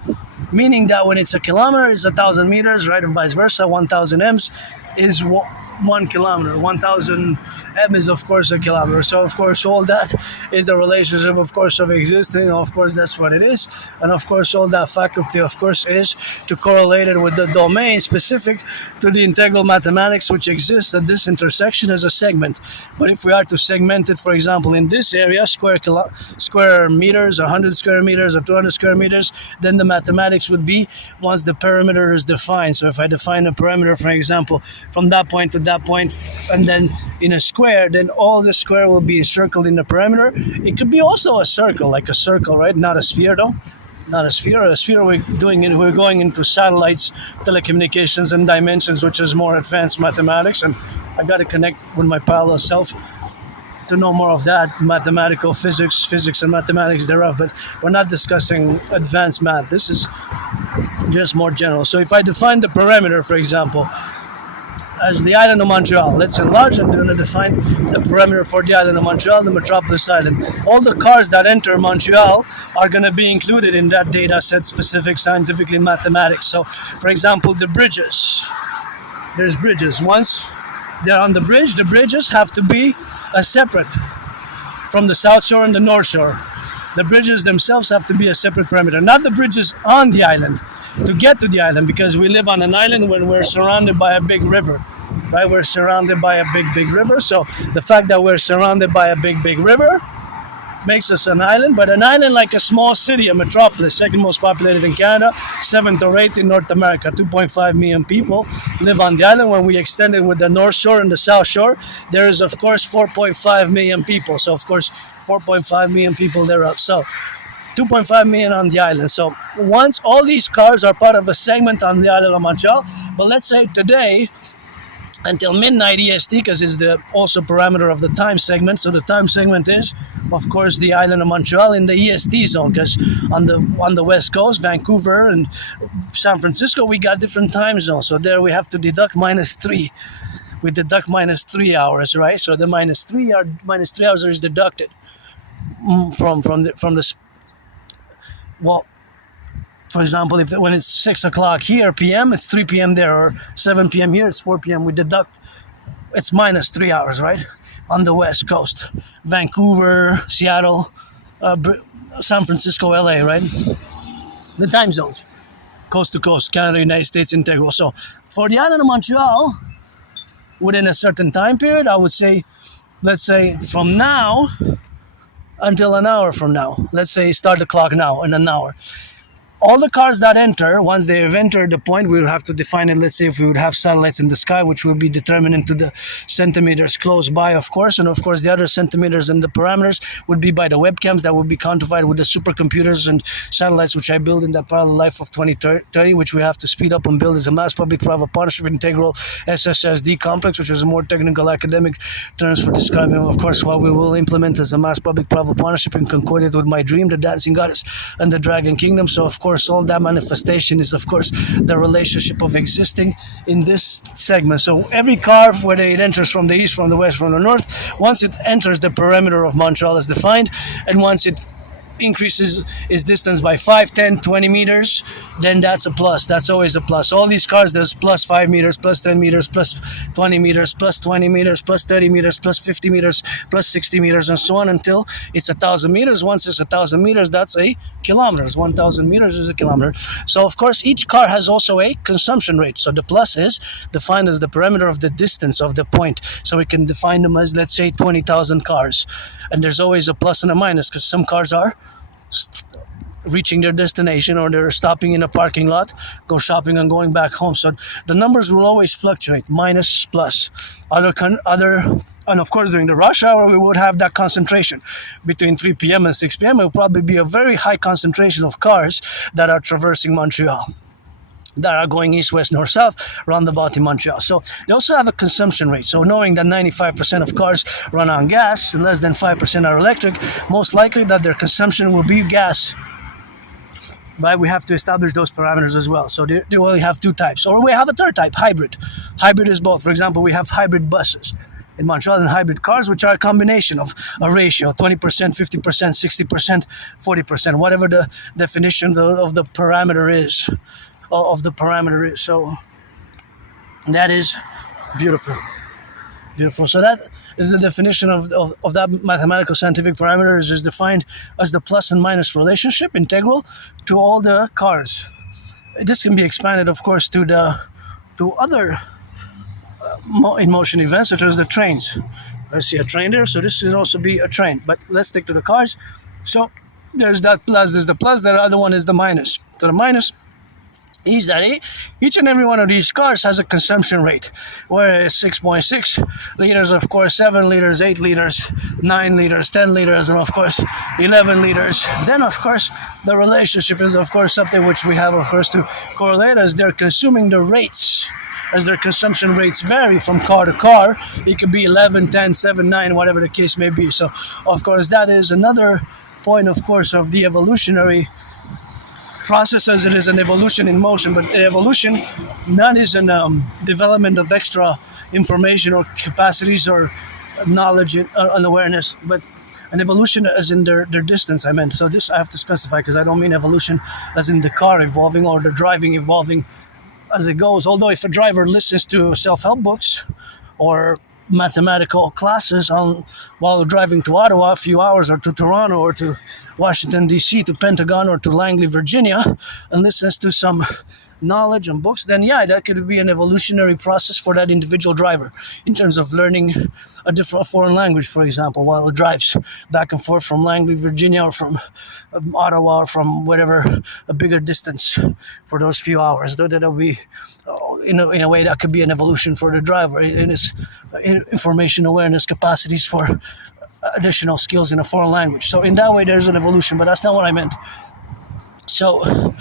meaning that when it's a kilometer, it's 1,000 meters, right, and vice versa. 1,000 m's is 1 kilometer. 1,000 m is, of course, a kilometer. So, of course, all that is the relationship, of course, of existing. Of course, that's what it is. And, of course, all that faculty, of course, is to correlate it with the domain specific to the integral mathematics which exists at this intersection as a segment. But if we are to segment it, for example, in this area, square meters, 100 square meters, or 200 square meters, then the mathematics would be once the perimeter is defined. So if I define a perimeter, for example, from that point to that point, and then in a square, then all the square will be encircled in the perimeter. It could be also a circle, like a circle, right? Not a sphere, though. Not a sphere. A sphere, we're going into satellites, telecommunications, and dimensions, which is more advanced mathematics. And I got to connect with my parallel self to know more of that, mathematical physics and mathematics thereof. But we're not discussing advanced math. This is just more general. So if I define the perimeter, for example, as the island of Montreal. Let's enlarge and we're going to define the perimeter for the island of Montreal, the metropolis island. All the cars that enter Montreal are going to be included in that data set, specific scientifically mathematics. So, for example, the bridges. There's bridges. Once they're on the bridges have to be separate from the South Shore and the North Shore. The bridges themselves have to be a separate perimeter, not the bridges on the island. To get to the island, because we live on an island when we're surrounded by a big river, right? We're surrounded by a big river. So the fact that we're surrounded by a big river makes us an island, but an island like a small city, a metropolis, second most populated in Canada, 7th or 8th in North America. 2.5 million people live on the island. When we extend it with the North Shore and the South Shore, there is, of course, 4.5 million people. So, of course, 4.5 million people thereof. So 2.5 million on the island. So once all these cars are part of a segment on the island of Montreal, but let's say today until midnight EST, because it's the also parameter of the time segment. So the time segment is, of course, the island of Montreal in the EST zone, because on the West Coast, Vancouver and San Francisco, we got different time zones. So there we have to deduct -3. We deduct -3 hours, right? So the -3 hours is deducted from the well, for example, when it's 6 o'clock here p.m., it's 3 p.m. there, or 7 p.m. here, it's 4 p.m. We deduct, it's -3 hours, right? On the West Coast, Vancouver, Seattle, San Francisco, LA, right? The time zones, coast to coast, Canada, United States, integral. So for the island of Montreal, within a certain time period, I would say, let's say from now until an hour from now. Let's say start the clock now in an hour. all the cars that enter, once they have entered the point, we will have to define it. Let's say if we would have satellites in the sky, which will be determined into the centimeters close by, of course, and of course the other centimeters and the parameters would be by the webcams that would be quantified with the supercomputers and satellites which I build in that parallel life of 2030, which we have to speed up and build as a mass public-private partnership integral SSSD complex, which is a more technical academic terms for describing, of course, what we will implement as a mass public-private partnership and concord it with my dream, the dancing goddess and the dragon kingdom. So of course all that manifestation is of course the relationship of existing in this segment. So every car, whether it enters from the east, from the west, from the north, once it enters the perimeter of Montreal as defined, and once it increases its distance by 5, 10, 20 meters, then that's a plus. That's always a plus. All these cars, there's plus 5 meters, plus 10 meters, plus 20 meters, plus 20 meters, plus 30 meters, plus 50 meters, plus 60 meters, and so on until it's 1,000 meters. Once it's 1,000 meters, that's a kilometers. 1,000 meters is a kilometer. So of course, each car has also a consumption rate. So the plus is defined as the perimeter of the distance of the point. So we can define them as, let's say, 20,000 cars. And there's always a plus and a minus because some cars are reaching their destination or they're stopping in a parking lot, go shopping and going back home. So the numbers will always fluctuate, minus, plus. And of course during the rush hour we would have that concentration. Between 3 p.m. and 6 p.m. it will probably be a very high concentration of cars that are traversing Montreal, that are going east, west, north, south, roundabout in Montreal. So they also have a consumption rate. So knowing that 95% of cars run on gas, less than 5% are electric, most likely that their consumption will be gas. Right? We have to establish those parameters as well. So they only have two types. Or we have a third type, hybrid. Hybrid is both. For example, we have hybrid buses in Montreal and hybrid cars, which are a combination of a ratio, 20%, 50%, 60%, 40%, whatever the definition of the parameter is. So that is beautiful. So that is the definition of that mathematical scientific parameter, is defined as the plus and minus relationship integral to all the cars. This can be expanded, of course, to other in motion events, such as the trains. I see a train there, so this should also be a train. But let's stick to the cars. So there's that plus, there's the plus, the other one is the minus. So the minus is that each and every one of these cars has a consumption rate, where it's 6.6 liters, of course, 7 liters, 8 liters, 9 liters, 10 liters, and of course 11 liters. Then of course the relationship is of course something which we have of course to correlate as they're consuming the rates. As their consumption rates vary from car to car, it could be 11, 10, 7, 9, whatever the case may be. So of course that is another point, of course, of the evolutionary process, as it is an evolution in motion. But evolution not is an development of extra information or capacities or knowledge and awareness, but an evolution as in their distance, I meant. So this I have to specify, because I don't mean evolution as in the car evolving or the driving evolving as it goes. Although if a driver listens to self-help books or mathematical classes while driving to Ottawa a few hours, or to Toronto, or to Washington DC, to Pentagon, or to Langley, Virginia, and listens to some knowledge and books, then yeah, that could be an evolutionary process for that individual driver in terms of learning a different foreign language, for example, while it drives back and forth from Langley, Virginia, or from Ottawa, or from whatever, a bigger distance for those few hours. Though that'll be in a way that could be an evolution for the driver in his information awareness capacities for additional skills in a foreign language. So in that way there's an evolution, but that's not what I meant. So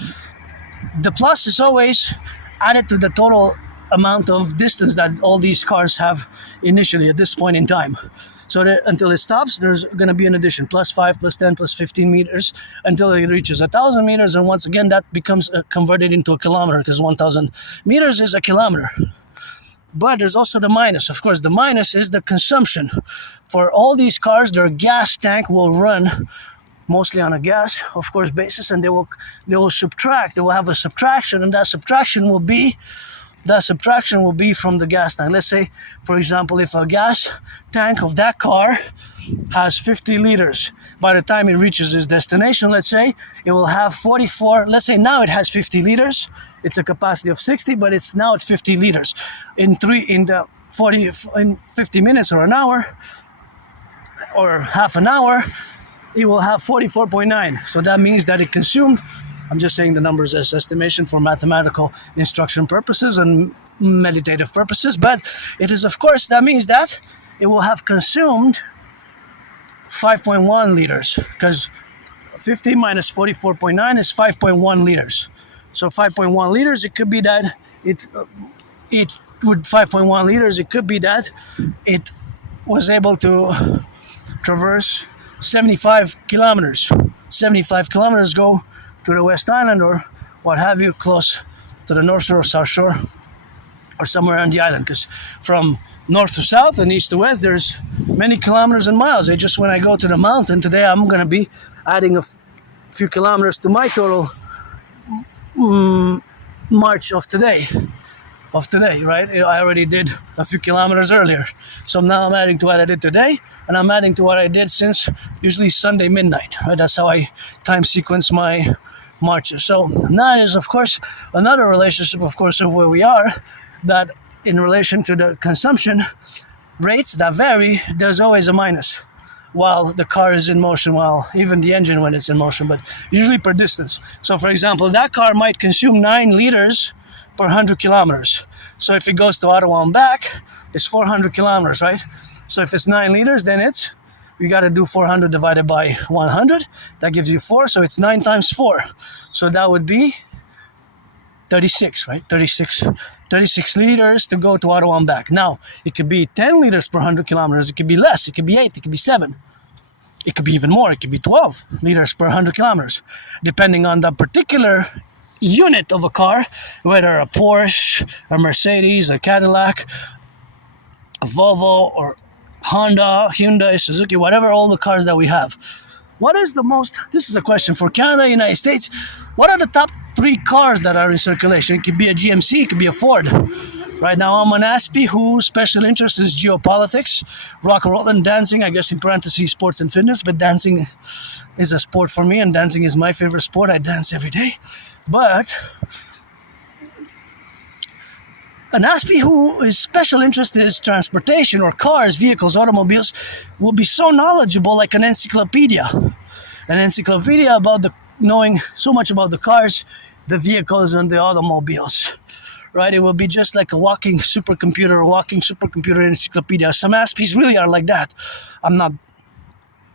the plus is always added to the total amount of distance that all these cars have initially at this point in time. So until it stops, there's going to be an addition, plus 5, plus 10, plus 15 meters, until it reaches 1,000 meters. And once again, that becomes converted into a kilometer, because 1,000 meters is a kilometer. But there's also the minus. Of course, the minus is the consumption. For all these cars, their gas tank will run mostly on a gas, of course, basis, and they will subtract. They will have a subtraction, and that subtraction will be from the gas tank. Let's say, for example, if a gas tank of that car has 50 liters, by the time it reaches its destination, let's say, it will have 44. Let's say now it has 50 liters. It's a capacity of 60, but it's now at 50 liters. In 50 minutes or an hour or half an hour, it will have 44.9. So that means that it consumed I'm just saying the numbers as estimation for mathematical instruction purposes and meditative purposes. But it is, of course, that means that it will have consumed 5.1 liters, because 50 minus 44.9 is 5.1 liters. So 5.1 liters, it could be that it with 5.1 liters, it could be that it was able to traverse 75 kilometers. 75 kilometers go to the West Island or what have you, close to the North Shore or South Shore or somewhere on the island. Because from north to south and east to west, there's many kilometers and miles. Just when I go to the mountain today, I'm going to be adding a few kilometers to my total march of today, right? I already did a few kilometers earlier. So now I'm adding to what I did today, and I'm adding to what I did since usually Sunday midnight, right? That's how I time sequence my marches. So now is, of course, another relationship, of course, of where we are, that in relation to the consumption rates that vary, there's always a minus while the car is in motion, while even the engine when it's in motion, but usually per distance. So for example, that car might consume 9 liters per 100 kilometers. So if it goes to Ottawa and back, it's 400 kilometers, right? So if it's 9 liters, then you got to do 400 divided by 100. That gives you 4, so it's 9 times 4. So that would be 36, right? 36 liters to go to Ottawa and back. Now, it could be 10 liters per 100 kilometers. It could be less. It could be 8. It could be 7. It could be even more. It could be 12 liters per 100 kilometers, depending on the particular unit of a car, whether a Porsche, a Mercedes, a Cadillac, a Volvo, or Honda, Hyundai, Suzuki, whatever, all the cars that we have. This is a question for Canada, United States, what are the top 3 cars that are in circulation? It could be a GMC, it could be a Ford. Right now I'm an Aspiesque whose special interest is geopolitics, rock and roll, and dancing, I guess in parentheses, sports and fitness, but dancing is a sport for me, and dancing is my favorite sport. I dance every day. But an Aspiesque whose special interest is transportation or cars, vehicles, automobiles, will be so knowledgeable like an encyclopedia. An encyclopedia about knowing so much about the cars, the vehicles, and the automobiles. Right? It will be just like a walking supercomputer encyclopedia. Some Aspiesques really are like that. I'm not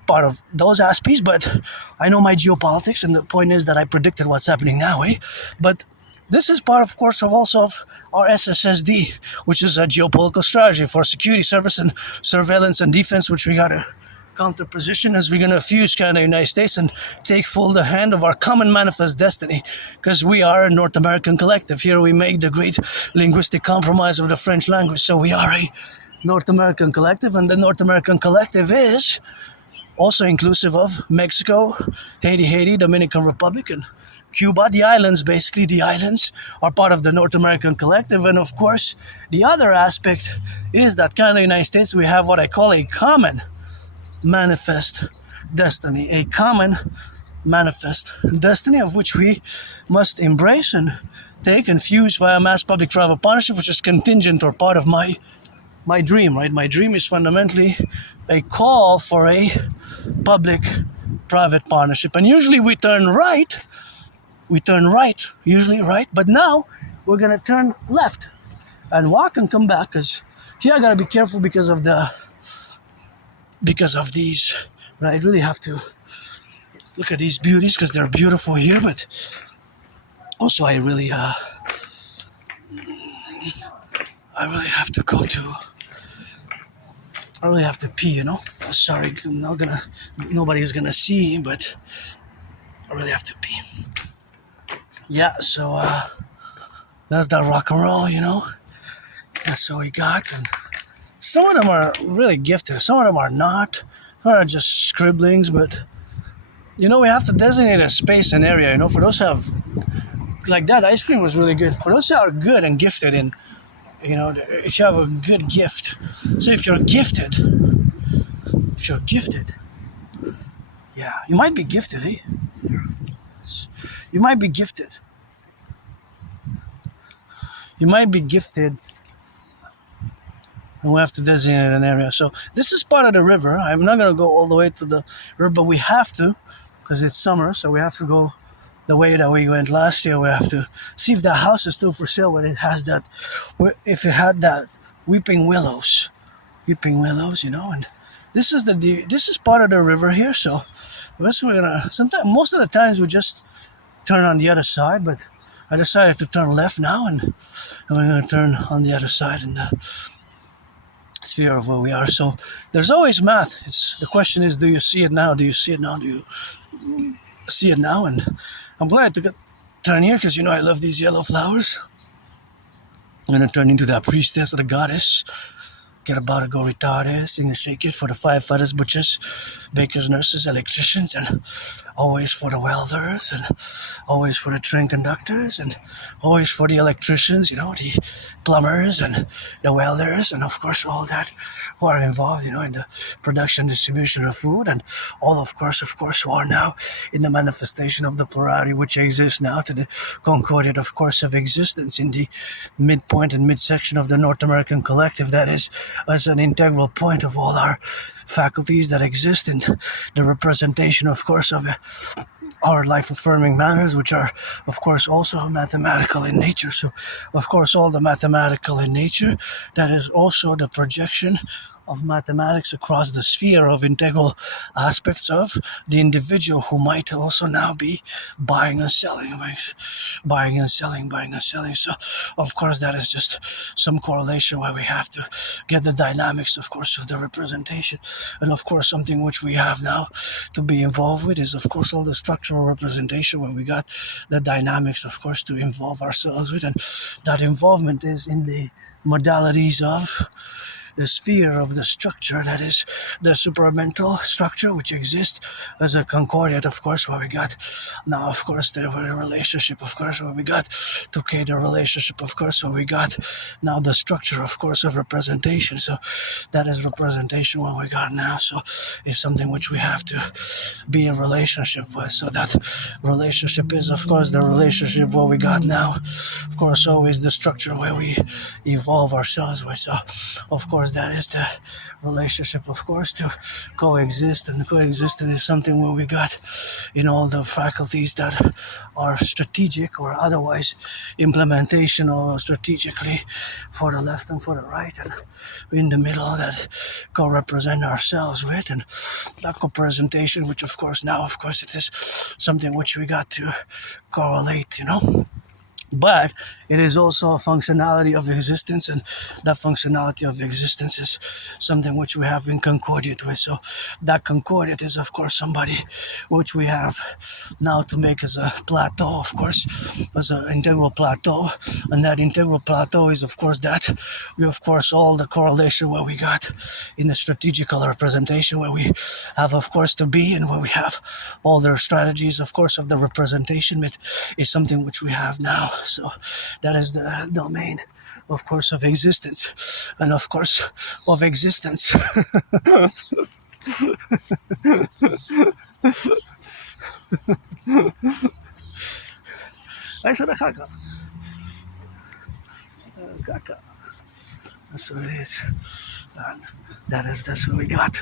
part of those Aspiesques, but I know my geopolitics, and the point is that I predicted what's happening now, eh? But this is part, of course, of our SSSD, which is a geopolitical strategy for security, service, and surveillance and defense, which we got to counterposition as we're going to fuse Canada and the United States and take full the hand of our common manifest destiny, because we are a North American collective. Here we make the great linguistic compromise of the French language. So we are a North American collective, and the North American collective is also inclusive of Mexico, Haiti, Dominican Republic, and Cuba. The islands, basically the islands, are part of the North American collective. And of course, the other aspect is that Canada and the United States, we have what I call a common manifest destiny, a common manifest destiny of which we must embrace and take and fuse via mass public-private partnership, which is contingent or part of my dream, right? My dream is fundamentally a call for a public-private partnership. And usually we turn right, usually right, but now we're going to turn left and walk and come back, because here I got to be careful because of these, I really have to look at these beauties because they're beautiful here, but also I really have to pee, Sorry, nobody's gonna see, but I really have to pee. Yeah, so that's that rock and roll, That's what we got, and some of them are really gifted, some of them are not. Some are just scribblings, but we have to designate a space and area, for those who have, like that ice cream was really good. For those who are good and gifted in, if you have a good gift. So if you're gifted, yeah, you might be gifted, eh? You might be gifted. And we have to designate an area. So this is part of the river. I'm not going to go all the way to the river, but we have to, because it's summer, so we have to go the way that we went last year, we have to see if the house is still for sale. When it has that, if it had that weeping willows, and this is this is part of the river here. So we're gonna sometimes most of the times we just turn on the other side, but I decided to turn left now, and we're gonna turn on the other side in the sphere of where we are. So there's always math. The question is, do you see it now? Do you see it now? Do you see it now? And I'm glad to turn here because I love these yellow flowers. I'm gonna turn into that priestess or the goddess. Get about to go retarded, sing and shake it for the firefighters, butchers, bakers, nurses, electricians, and always for the welders, and always for the train conductors, and always for the electricians, the plumbers, and the welders, and of course all that who are involved, in the production, distribution of food, and all of course, who are now in the manifestation of the plurality which exists now to the concordiate, of course, of existence in the midpoint and midsection of the North American collective that is as an integral point of all our faculties that exist in the representation, of course, of our life-affirming matters, which are, of course, also mathematical in nature. So, of course, all the mathematical in nature, that is also the projection of mathematics across the sphere of integral aspects of the individual who might also now be buying and selling. So, of course, that is just some correlation where we have to get the dynamics, of course, of the representation. And, of course, something which we have now to be involved with is, of course, all the structural representation where we got the dynamics, of course, to involve ourselves with. And that involvement is in the modalities of the sphere of the structure, that is the supramental structure which exists as a concordiate, of course, where we got now, of course, the relationship, of course, where we got 2K, the relationship, of course, where we got now the structure, of course, of representation. So that is representation what we got now. So it's something which we have to be in relationship with. So that relationship is, of course, the relationship what we got now. Of course, always the structure where we evolve ourselves with. So, of course, that is the relationship, of course, to coexist. And coexistence is something where we got, all the faculties that are strategic or otherwise implementation or strategically for the left and for the right, and in the middle that co-represent ourselves with, and that co-presentation, which of course now, of course, it is something which we got to correlate, But it is also a functionality of existence, and that functionality of existence is something which we have in concordiate with. So that concordiate is, of course, somebody which we have now to make as a plateau, of course, as an integral plateau. And that integral plateau is, of course, that we, of course, all the correlation where we got in the strategical representation where we have, of course, to be, and where we have all the strategies, of course, of the representation, it is something which we have now. So that is the domain, of course, of existence, and of course of existence. Ay, sana kaka. Kaka. That's what it is. And that's what we got.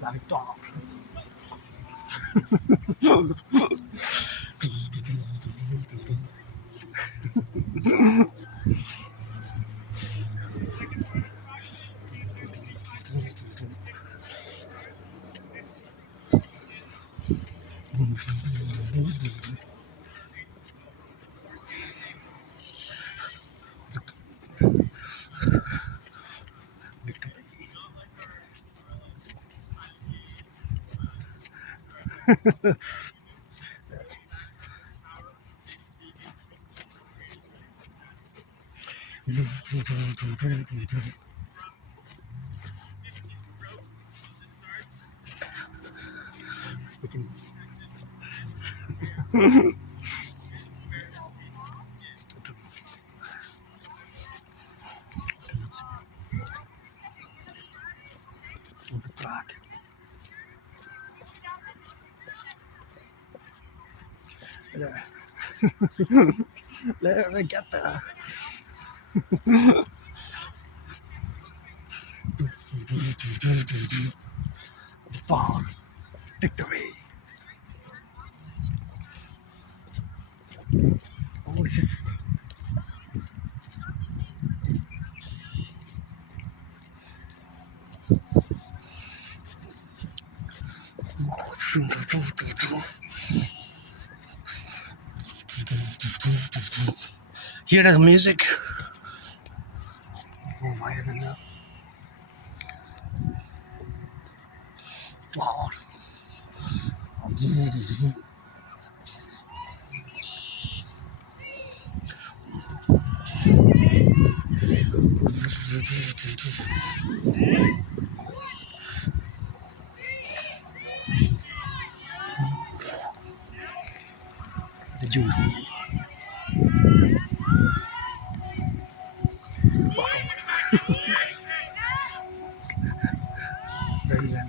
La victoire. Track. There. There we get there. For victory. Oh, this is hear that music? Oh, violin now. Wow. The Jews. Very well.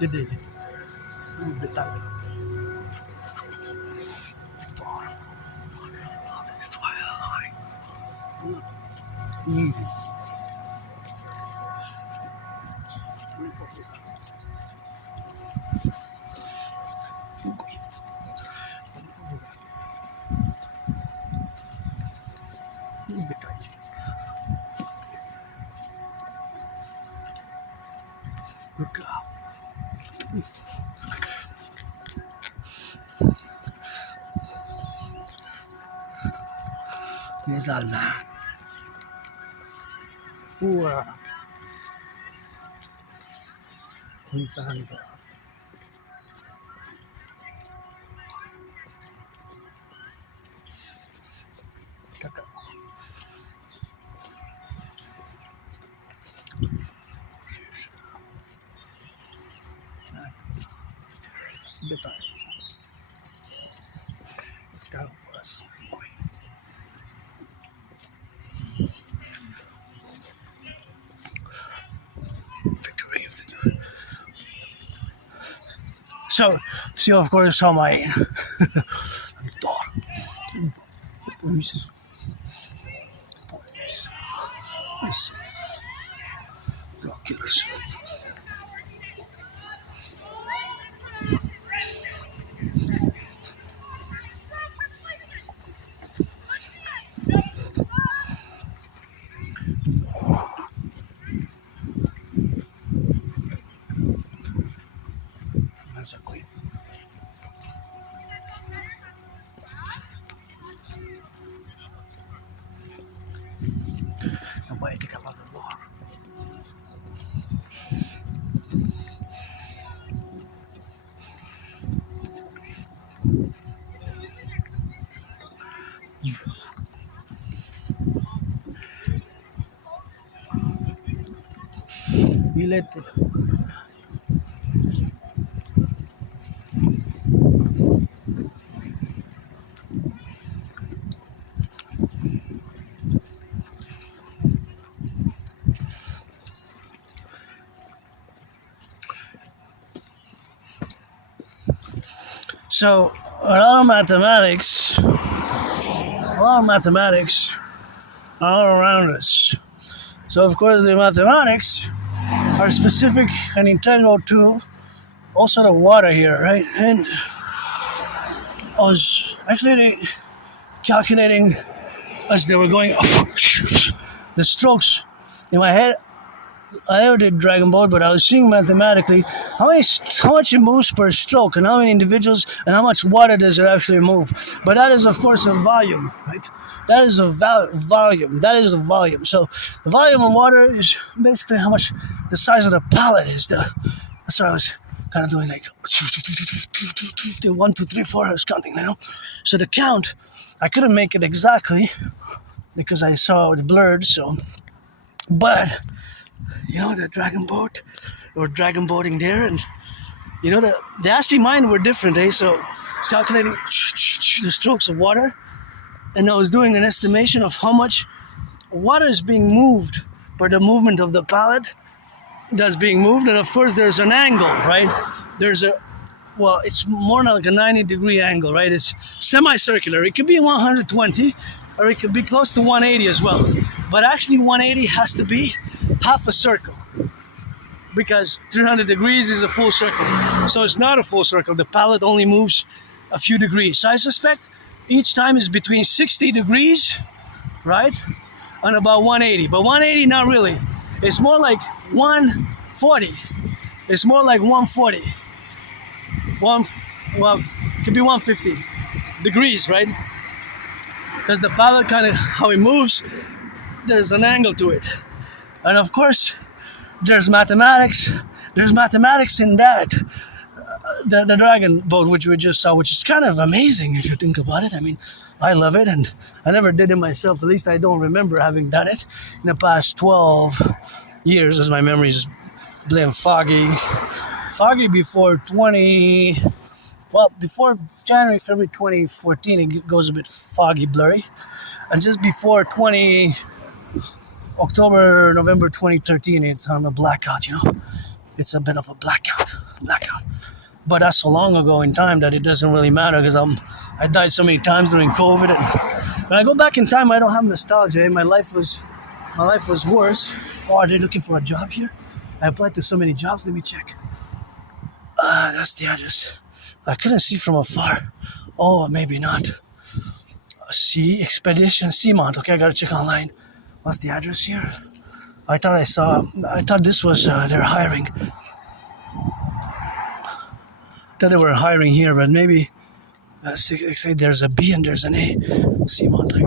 Dedie. Detalhe. Look out. Les Allemands. Ouah. Die Fernseher. D'accord. Détail. Scout us. Victory of the So, you of course saw my door. Police. Drug killers. Exactly. Non puoi ti capare il loro. Bilete. So a lot of mathematics are all around us. So of course the mathematics are specific and integral to also the water here, right? And I was actually calculating as they were going the strokes in my head. did Dragon Boat, but I was seeing mathematically how much it moves per stroke, and how many individuals, and how much water does it actually move. But that is, of course, a volume, right? That is a volume. That is a volume. So the volume of water is basically how much the size of the pallet is. That's what I was kind of doing, like 1, 2, 3, 4. I was counting, So the count, I couldn't make it exactly because I saw it blurred. So, but the dragon boat, or dragon boating there, and the Aspiesque mine were different, So it's calculating the strokes of water, and I was doing an estimation of how much water is being moved for the movement of the pallet that's being moved. And of course there's an angle, right? It's more like a 90-degree angle, right? It's semicircular. It could be 120, or it could be close to 180 as well. But actually 180 has to be half a circle, because 300 degrees is a full circle. So it's not a full circle. The pallet only moves a few degrees. So I suspect each time is between 60 degrees, right? And about 180. But 180, not really. It's more like 140. It's more like 140. It could be 150 degrees, right? Because the pallet kind of, how it moves, there's an angle to it. And of course, there's mathematics. There's mathematics in that. The dragon boat, which we just saw, which is kind of amazing if you think about it. I mean, I love it, and I never did it myself. At least I don't remember having done it in the past 12 years, as my memory is blame foggy. Foggy before before January, February 2014, it goes a bit foggy, blurry. And just before October, November 2013, it's on a blackout, It's a bit of a blackout. But that's so long ago in time that it doesn't really matter, because I died so many times during COVID. And when I go back in time, I don't have nostalgia. My life was worse. Oh, are they looking for a job here? I applied to so many jobs. Let me check. That's the address. I couldn't see from afar. Oh, maybe not. Expedition Seamount. Okay, I gotta check online. What's the address here? I thought this was they're hiring. Thought they were hiring here, but maybe say there's a B and there's an A. Seamount. I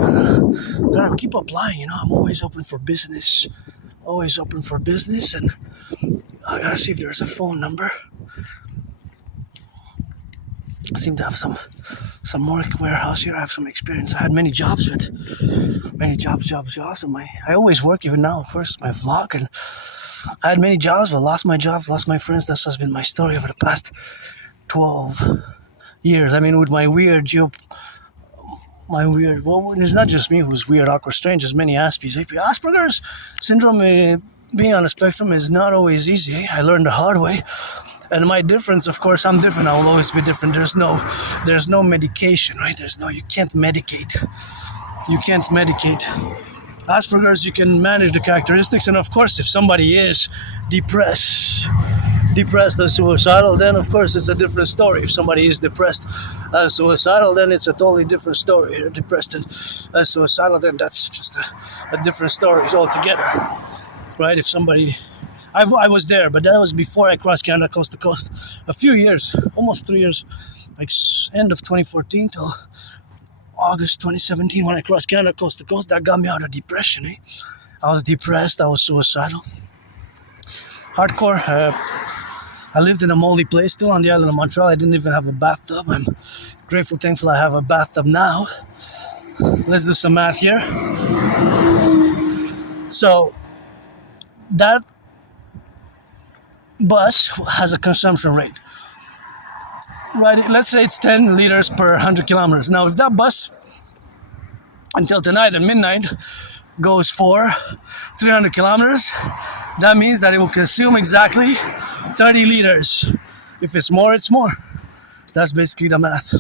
gotta keep applying. I'm always open for business. And I gotta see if there's a phone number. I seem to have some more warehouse here. I have some experience. I had many jobs. And I always work, even now, of course, my vlog. And I had many jobs, but lost my jobs, lost my friends. That's has been my story over the past 12 years. I mean, with it's not just me who's weird, awkward, strange. There's many Asperger's syndrome, being on the spectrum is not always easy. I learned the hard way. And my difference, of course, I'm different. I will always be different. There's no medication, right? You can't medicate. Asperger's, you can manage the characteristics. And of course, if somebody is depressed and suicidal, then of course it's a different story. If somebody is depressed and suicidal, then it's a totally different story. You're depressed and suicidal, then that's just a different story altogether, right? If somebody... I was there, but that was before I crossed Canada coast to coast. A few years, almost 3 years, like end of 2014 till August 2017 when I crossed Canada coast to coast. That got me out of depression. I was depressed. I was suicidal. Hardcore. I lived in a moldy place, still on the island of Montreal. I didn't even have a bathtub. I'm grateful, thankful I have a bathtub now. Let's do some math here. So that bus has a consumption rate, right? Let's say it's 10 liters per 100 kilometers. Now, if that bus until tonight at midnight goes for 300 kilometers, that means that it will consume exactly 30 liters. If it's more, it's more. That's basically the math.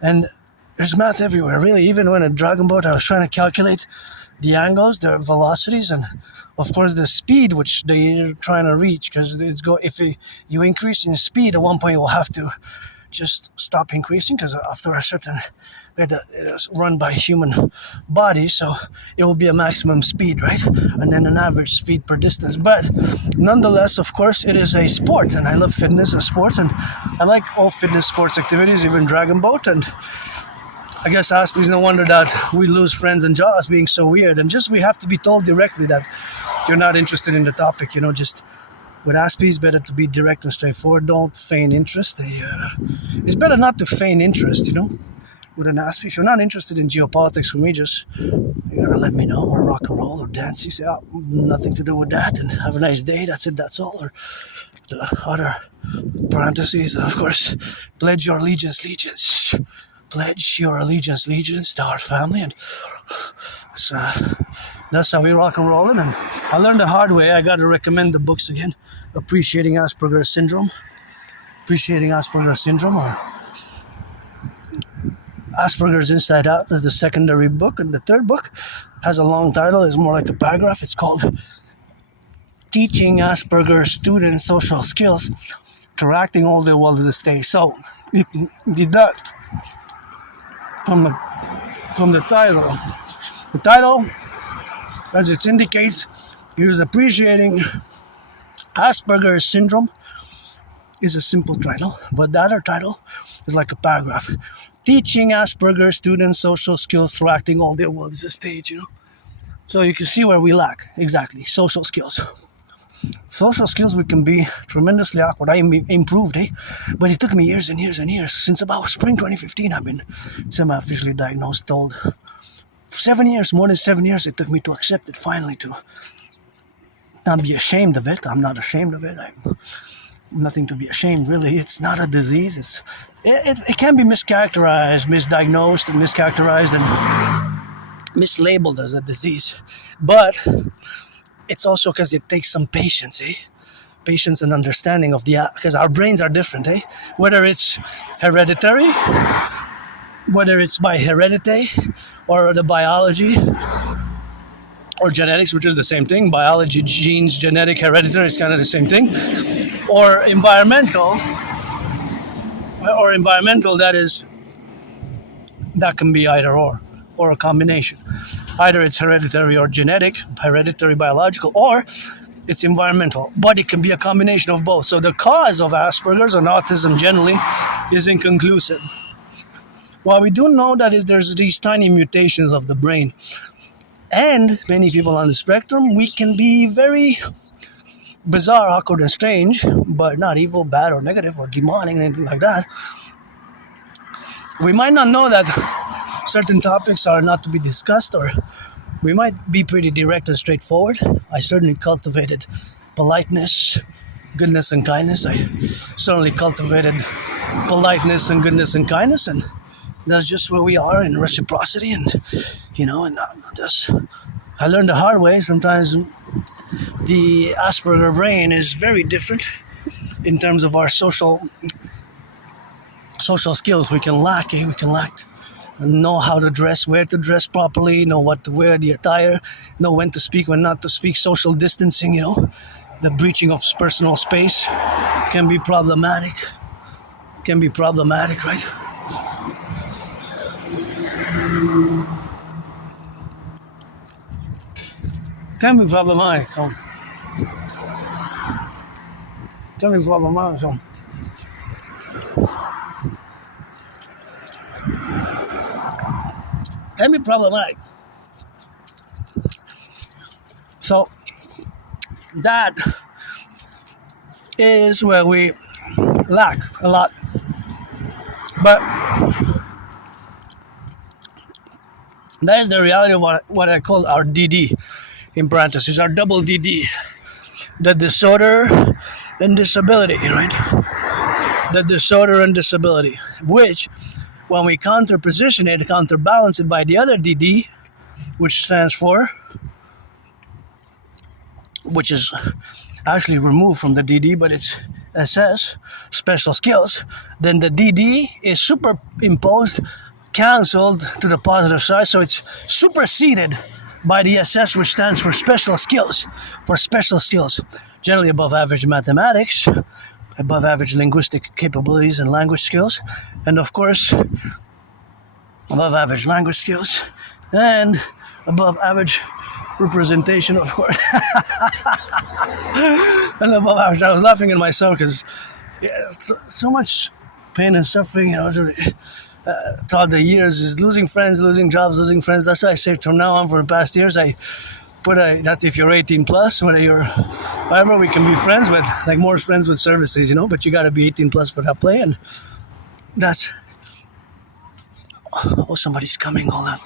And there's math everywhere, really. Even when a dragon boat, I was trying to calculate the angles, the velocities, and of course the speed which they're trying to reach, because if you increase in speed, at one point you'll have to just stop increasing, because after a certain rate, it's run by human body, so it will be a maximum speed, right? And then an average speed per distance. But nonetheless, of course, it is a sport, and I love fitness and sports, and I like all fitness sports activities, even Dragon Boat. And I guess Aspiesque, no wonder that we lose friends and jobs being so weird, and just we have to be told directly that you're not interested in the topic, just with Aspiesque, better to be direct and straightforward. Don't feign interest. It's better not to feign interest, with an Aspiesque. If you're not interested in geopolitics with me, just you gotta let me know, or rock and roll, or dance. You say, oh, nothing to do with that, and have a nice day. That's it, that's all. Or the other parentheses, of course, pledge your allegiance. Pledge your allegiance to our family, and so that's how we rock and roll it. And I learned the hard way. I got to recommend the books again. Appreciating Asperger's Syndrome, or Asperger's Inside Out is the secondary book, and the third book has a long title. It's more like a paragraph. It's called Teaching Asperger's Students Social Skills, Interacting All the World as Stage. So you can deduct from the title. The title, as it indicates, is Appreciating Asperger's Syndrome, is a simple title, but the other title is like a paragraph. Teaching Asperger's Students Social Skills through acting all their world as a stage, So you can see where we lack, exactly, social skills. Social skills, we can be tremendously awkward. I improved, but it took me years and years and years. Since about spring 2015, I've been semi-officially diagnosed, told. 7 years, more than 7 years, it took me to accept it, finally, to not be ashamed of it. I'm not ashamed of it. I'm nothing to be ashamed, really. It's not a disease. It can be mischaracterized, misdiagnosed, and mischaracterized, and mislabeled as a disease. But it's also because it takes some patience, Patience and understanding of because our brains are different, Whether it's hereditary, whether it's by heredity, or the biology, or genetics, which is the same thing. Biology, genes, genetic, hereditary is kind of the same thing. Or environmental, that can be either or a combination. Either it's hereditary or genetic, hereditary biological, or it's environmental. But it can be a combination of both. So the cause of Asperger's and autism generally is inconclusive. While we do know that there's these tiny mutations of the brain, and many people on the spectrum, we can be very bizarre, awkward, and strange, but not evil, bad, or negative, or demonic, or anything like that. We might not know that certain topics are not to be discussed, or we might be pretty direct and straightforward. I certainly cultivated politeness, goodness, and kindness. I certainly cultivated politeness and goodness and kindness, and that's just where we are in reciprocity. And I learned the hard way. Sometimes the Asperger brain is very different in terms of our social skills. We can lack know how to dress, where to dress properly, know what to wear, the attire, know when to speak, when not to speak, social distancing, the breaching of personal space can be problematic. Right? Can be problematic. So that is where we lack a lot. But that is the reality of what I call our dedie, in parentheses, our double dedie. The disorder and disability, right? The disorder and disability, which, when we counterbalance it by the other dedie, which stands for, which is actually removed from the dedie, but it's SS, special skills, then the dedie is superimposed, cancelled to the positive side, so it's superseded by the SS, which stands for special skills, generally above average mathematics, above average linguistic capabilities and language skills, and of course, above average language skills, and above average representation, of course. And above average. I was laughing at myself because so much pain and suffering, throughout the years is losing friends, losing jobs, losing friends. That's why I say from now on, for the past years, I put that if you're 18 plus, whether you're whatever, we can be friends, but like more friends with services, but you got to be 18 plus for that play. And that's, somebody's coming, hold on.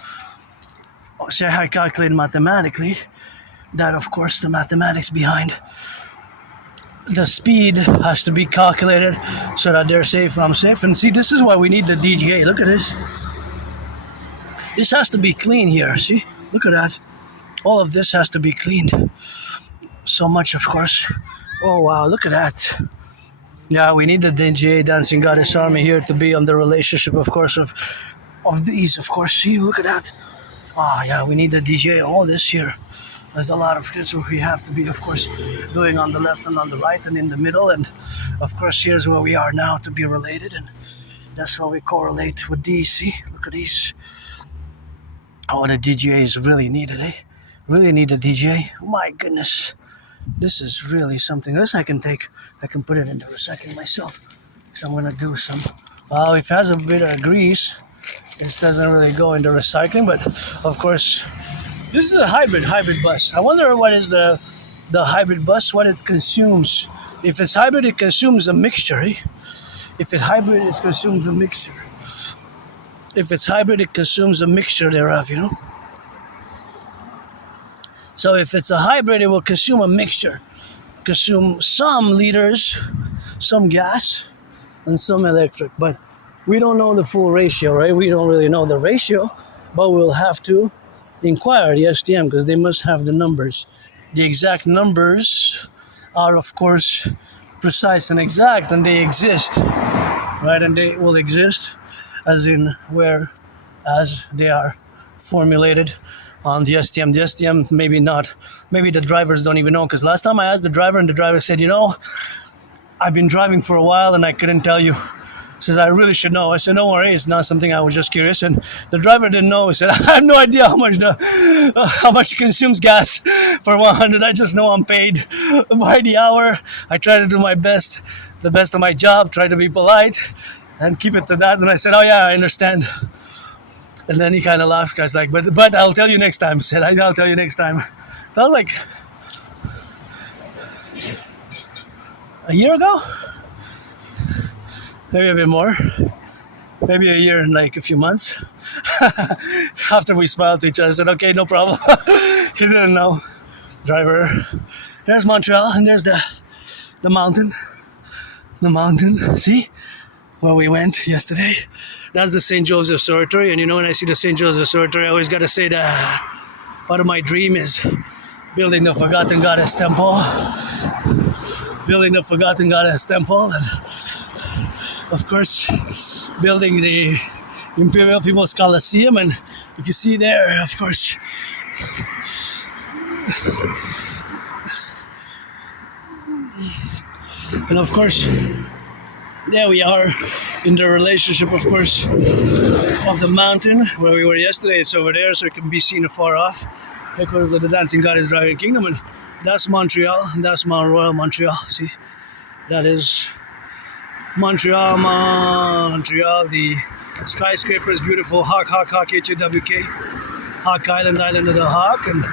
So I calculated mathematically that, of course, the mathematics behind the speed has to be calculated so that they're safe, I'm safe. And see, this is why we need the DGA. Look at this. This has to be clean here. See? Look at that. All of this has to be cleaned. So much, of course. Oh, wow. Look at that. Yeah, we need the DGA, Dancing Goddess Army, here to be on the relationship, of course, of these, of course. See? Look at that. Oh, yeah, we need the DGA. All this here. There's a lot of things we have to be, of course, doing on the left and on the right and in the middle. And, of course, here's where we are now to be related. And that's how we correlate with these. See? Look at these. Oh, the DGA is really needed, eh? Really need a DGA. Oh, my goodness. This is really something. This I can put it into recycling myself. So I'm going to do some. Well, if it has a bit of grease, it doesn't really go into recycling. But, of course, this is a hybrid bus. I wonder what is the hybrid bus, what it consumes. If it's hybrid, it consumes a mixture, eh? If it's hybrid, it consumes a mixture. If it's hybrid, it consumes a mixture thereof, So if it's a hybrid, it will consume a mixture. Consume some liters, some gas, and some electric. But we don't know the full ratio, right? We don't really know the ratio, but we'll have to inquire the STM because they must have the numbers. The exact numbers are, of course, precise and exact, and they exist, right? And they will exist as in as they are formulated on the STM. The STM, maybe not. Maybe the drivers don't even know, because last time I asked the driver, and the driver said, I've been driving for a while and I couldn't tell you. He says, I really should know. I said, no worries, it's not something, I was just curious. And the driver didn't know. He said, I have no idea how much it consumes gas for 100. I just know I'm paid by the hour. I try to do my best, the best of my job, try to be polite and keep it to that. And I said, oh yeah, I understand. And then he kind of laughed. I was like, but I'll tell you next time. He said, I'll tell you next time. That was like a year ago? Maybe a bit more. Maybe a year and like a few months. After we smiled at each other, I said, okay, no problem. He didn't know. Driver. There's Montreal, and there's the mountain. The mountain, see? Where we went yesterday. That's the St. Joseph's Oratory. And when I see the St. Joseph's Oratory, I always got to say that part of my dream is building the Forgotten Goddess Temple. Building the Forgotten Goddess Temple. And of course, building the Imperial People's Coliseum, and you can see there, of course, and of course, there we are in the relationship, of course, of the mountain where we were yesterday. It's over there, so it can be seen afar off because of the Dancing Goddess Driving Kingdom, and that's Montreal, and that's Mount Royal, Montreal. See, that is Montreal, the skyscraper is beautiful. Hawk, H-A-W-K. Hawk Island of the Hawk. And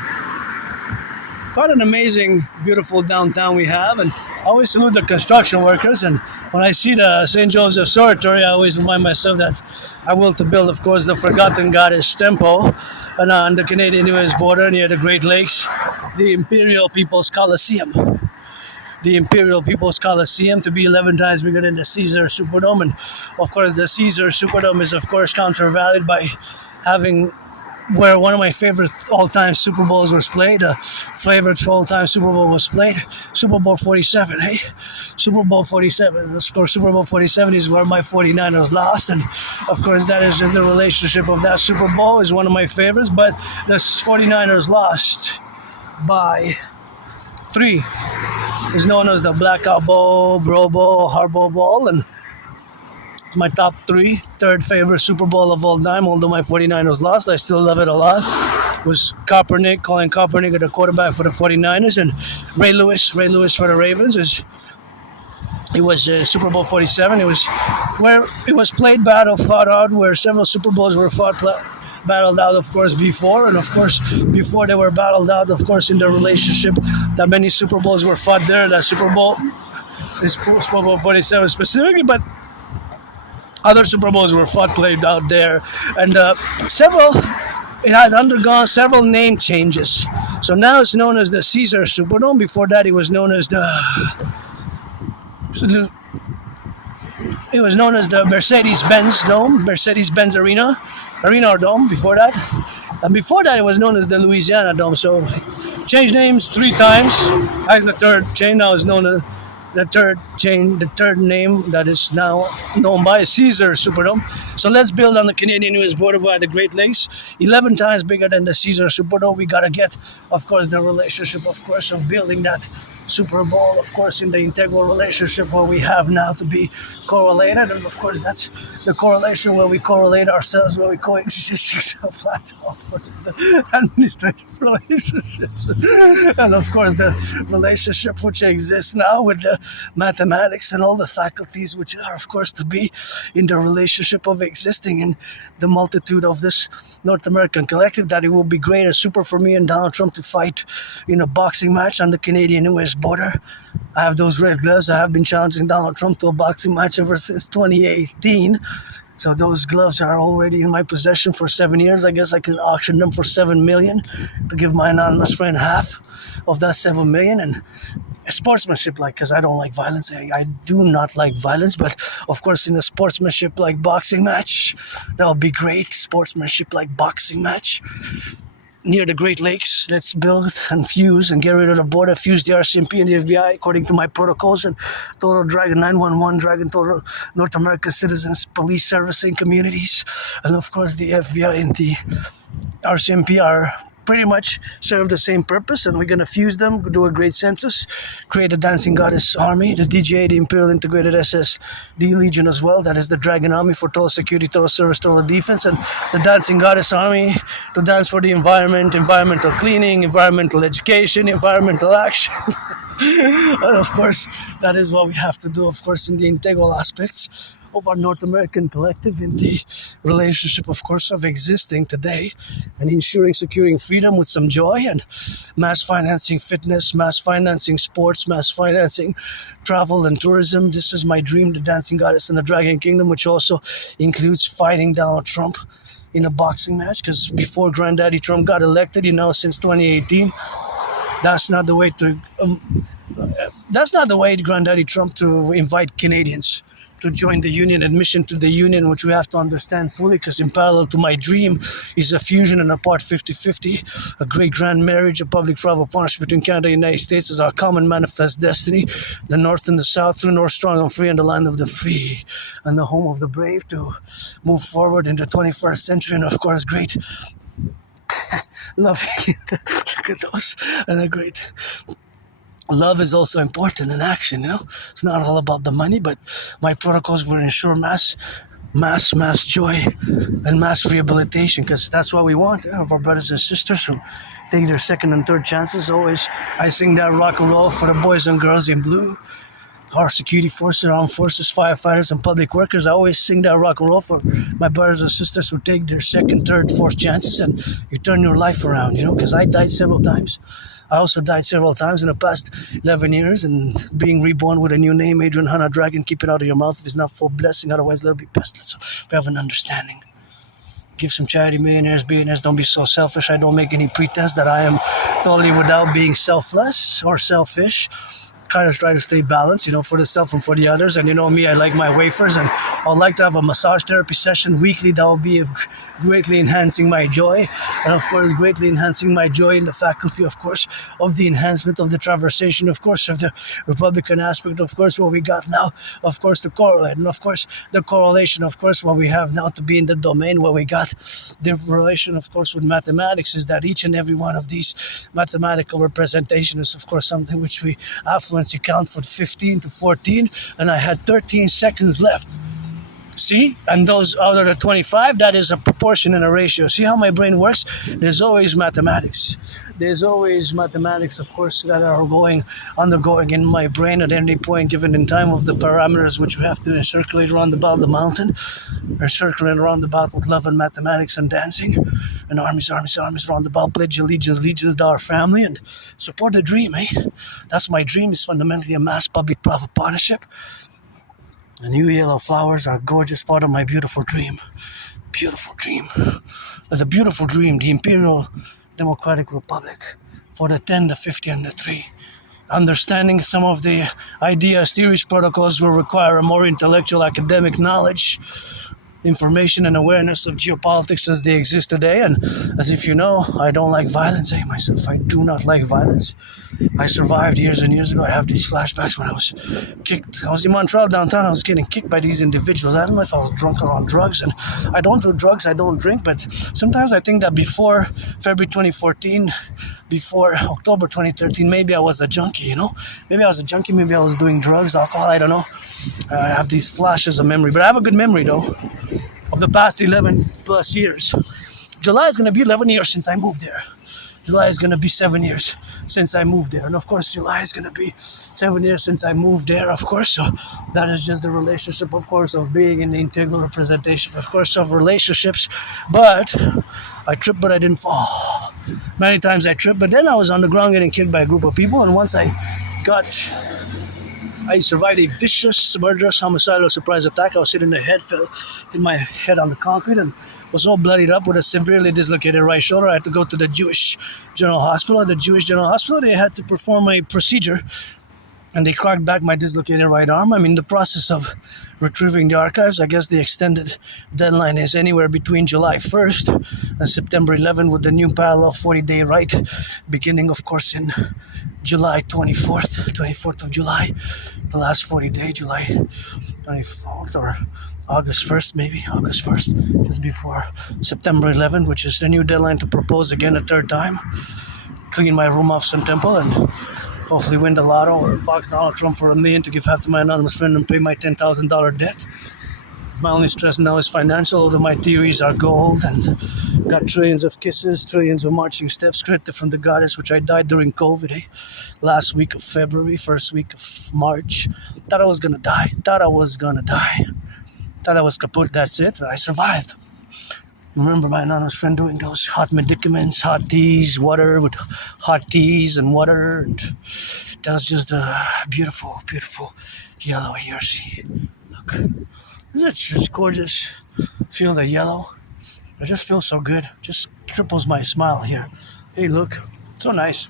quite an amazing, beautiful downtown we have. And I always salute the construction workers. And when I see the St. Joseph's Oratory, I always remind myself that I will to build, of course, the Forgotten Goddess Temple on the Canadian-US border near the Great Lakes, the Imperial People's Coliseum. The Imperial People's Coliseum to be 11 times bigger than the Caesar Superdome. And of course, the Caesar Superdome is, of course, countervalued by having where one of my favorite all-time Super Bowls was played. Favorite all-time Super Bowl was played. Super Bowl 47, hey? Super Bowl 47. Of course, Super Bowl 47 is where my 49ers lost. And, of course, that is in the relationship of that Super Bowl is one of my favorites. But the 49ers lost by 3. is known as the blackout ball, bro ball, hardball ball, and my top three, third favorite Super Bowl of all time, although my 49ers lost, I still love it a lot, was Colin Kaepernick, the quarterback for the 49ers, and Ray Lewis for the Ravens. It was Super Bowl 47. It was where it was played, fought out, where several Super Bowls were battled out, of course, before. And, of course, before they were battled out, of course, in their relationship, that many Super Bowls were fought there. That Super Bowl is Super Bowl 47 specifically, but other Super Bowls were played out there, and it had undergone several name changes. So now it's known as the Caesar Superdome. Before that, it was known as the Mercedes-Benz Dome, Mercedes-Benz Arena or Dome. Before that, and before that, it was known as the Louisiana Dome. So it changed names 3 times. As the third change now is known as. The third name that is now known by Caesar Superdome. So let's build on the Canadian-US border by the Great Lakes. 11 times bigger than the Caesar Superdome. We got to get, of course, the relationship, of course, of building that Super Bowl, of course, in the integral relationship where we have now to be correlated. And, of course, that's the correlation where we correlate ourselves, where we coexist on a platform for the administrative relationships. And, of course, the relationship which exists now with the mathematics and all the faculties which are, of course, to be in the relationship of existing in the multitude of this North American collective, that it will be great and super for me and Donald Trump to fight in a boxing match on the Canadian-US border. I have those red gloves. I have been challenging Donald Trump to a boxing match ever since 2018. So those gloves are already in my possession for 7 years. I guess I can auction them for $7 million to give my anonymous friend half of that $7 million. And sportsmanship, because I don't like violence. I do not like violence, but of course in a sportsmanship like boxing match, that would be great. Sportsmanship like boxing match near the Great Lakes. Let's build and fuse and get rid of the border, fuse the RCMP and the FBI according to my protocols, and total Dragon 911, Dragon total North American citizens, police servicing communities, and of course the FBI and the RCMP are pretty much serve the same purpose, and we're going to fuse them, do a great census, create a dancing goddess army, the DGA, the Imperial Integrated SS, the Legion as well. That is the Dragon Army for total security, total service, total defense, and the dancing goddess army to dance for the environment, environmental cleaning, environmental education, environmental action. And of course, that is what we have to do, of course, in the integral aspects of our North American collective, in the relationship, of course, of existing today, and ensuring, securing freedom with some joy, and mass financing fitness, mass financing sports, mass financing travel and tourism. This is my dream, the dancing goddess in the Dragon Kingdom, which also includes fighting Donald Trump in a boxing match, because before Granddaddy Trump got elected, since 2018, that's not the way Granddaddy Trump to invite Canadians to join the union, admission to the union, which we have to understand fully, because in parallel to my dream is a fusion and a part 50-50, a great grand marriage, a public-private partnership between Canada and the United States is our common manifest destiny, the North and the South, true North, strong and free, and the land of the free, and the home of the brave, to move forward in the 21st century, and of course, great love. Look at those, and a great love is also important in action, It's not all about the money, but my protocols will ensure mass joy and mass rehabilitation, because that's what we want of our brothers and sisters who take their second and third chances. Always, I sing that rock and roll for the boys and girls in blue, our security forces, armed forces, firefighters, and public workers. I always sing that rock and roll for my brothers and sisters who take their second, third, fourth chances, and you turn your life around, because I died several times. I also died several times in the past 11 years, and being reborn with a new name, Adrian Hanna Dragon. Keep it out of your mouth if it's not for blessing, otherwise let it be pestilence. So we have an understanding. Give some charity, millionaires, billionaires. Don't be so selfish. I don't make any pretense that I am totally without being selfless or selfish. Kind of try to stay balanced, for the self and for the others. And me, I like my wafers, and I would like to have a massage therapy session weekly. That will be greatly enhancing my joy, and of course greatly enhancing my joy in the faculty, of course, of the enhancement of the traversation, of course, of the Republican aspect, of course, what we got now, of course, to correlate, and of course the correlation, of course, what we have now to be in the domain where we got the relation, of course, with mathematics, is that each and every one of these mathematical representations is, of course, something which we affluent once you count from 15 to 14, and I had 13 seconds left. See? And those out of the 25, that is a proportion and a ratio. See how my brain works? There's always mathematics. There's always mathematics, of course, that are undergoing in my brain at any point given in time of the parameters which we have to circulate around about the mountain, or circling around about with love and mathematics and dancing, and armies round about, pledge allegiance, legions to our family, and support the dream, eh? That's my dream, is fundamentally a mass public-private partnership. The new yellow flowers are a gorgeous part of my beautiful dream. Beautiful dream. The beautiful dream, the Imperial Democratic Republic for the 10, the 50, and the 3. Understanding some of the ideas, theories, protocols will require a more intellectual academic knowledge, information, and awareness of geopolitics as they exist today. And as if you know, I don't like violence, myself. I do not like violence. I survived years and years ago. I have these flashbacks when I was kicked. I was in Montreal downtown. I was getting kicked by these individuals. I don't know if I was drunk or on drugs. And I don't do drugs. I don't drink. But sometimes I think that before February 2014, before October 2013, maybe I was a junkie, Maybe I was a junkie. Maybe I was doing drugs, alcohol. I don't know. I have these flashes of memory. But I have a good memory, though, of the past 11 plus years. July is going to be 11 years since I moved there. July is going to be 7 years since I moved there. And of course, July is going to be 7 years since I moved there, of course. So that is just the relationship, of course, of being in the integral representation, of course, of relationships. But I tripped, but I didn't fall. Many times I tripped, but then I was on the ground getting kicked by a group of people. And once I survived a vicious, murderous, homicidal surprise attack. I was hit in the head, hit my head on the concrete, and was all bloodied up with a severely dislocated right shoulder. I had to go to the Jewish General Hospital. At the Jewish General Hospital, they had to perform a procedure, and they cracked back my dislocated right arm. I'm in the process of retrieving the archives. I guess the extended deadline is anywhere between July 1st and September 11th, with the new parallel 40-day right beginning, of course, in July 24th of July. The last 40 days, July 24th or August 1st, maybe August 1st, just before September 11th, which is the new deadline to propose again a third time, clean my room off Sun Temple, and hopefully win the lotto or box Donald Trump for $1 million to give half to my anonymous friend and pay my $10,000 debt. My only stress now is financial, although my theories are gold and got trillions of kisses, trillions of marching steps created from the goddess, which I died during COVID, last week of February, first week of March. Thought I was gonna die. Thought I was kaput, that's it. I survived. Remember my anonymous friend doing those hot medicaments, hot teas, water with hot teas and water. And that was just a beautiful, beautiful yellow here. See, look. It's just gorgeous. Feel the yellow. I just feel so good. Just triples my smile here. Hey, look. So nice.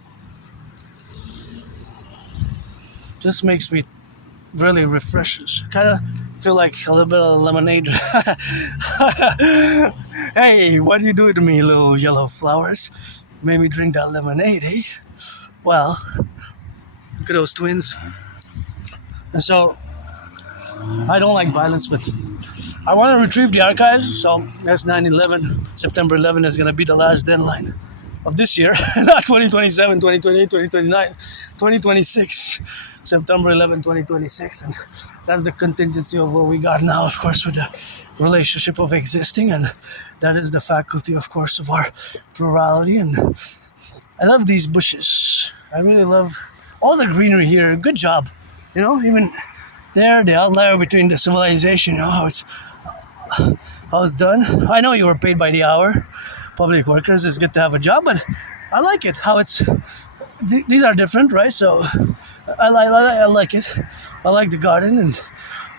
Just makes me really refreshes. Kind of feel like a little bit of lemonade. Hey, what do you do to me, little yellow flowers? Made me drink that lemonade, eh? Well, look at those twins. And so, I don't like violence, but I want to retrieve the archives. So that's 9/11. September 11 is going to be the last deadline of this year. Not 2027, 2028, 2029, 2026. September 11, 2026. And that's the contingency of what we got now, of course, with the relationship of existing. And that is the faculty, of course, of our plurality. And I love these bushes. I really love all the greenery here. Good job. Even there, the outlier between the civilization, how it's done. I know you were paid by the hour. Public workers, it's good to have a job, but I like it. How it's these are different, right? So I like it. I like the garden, and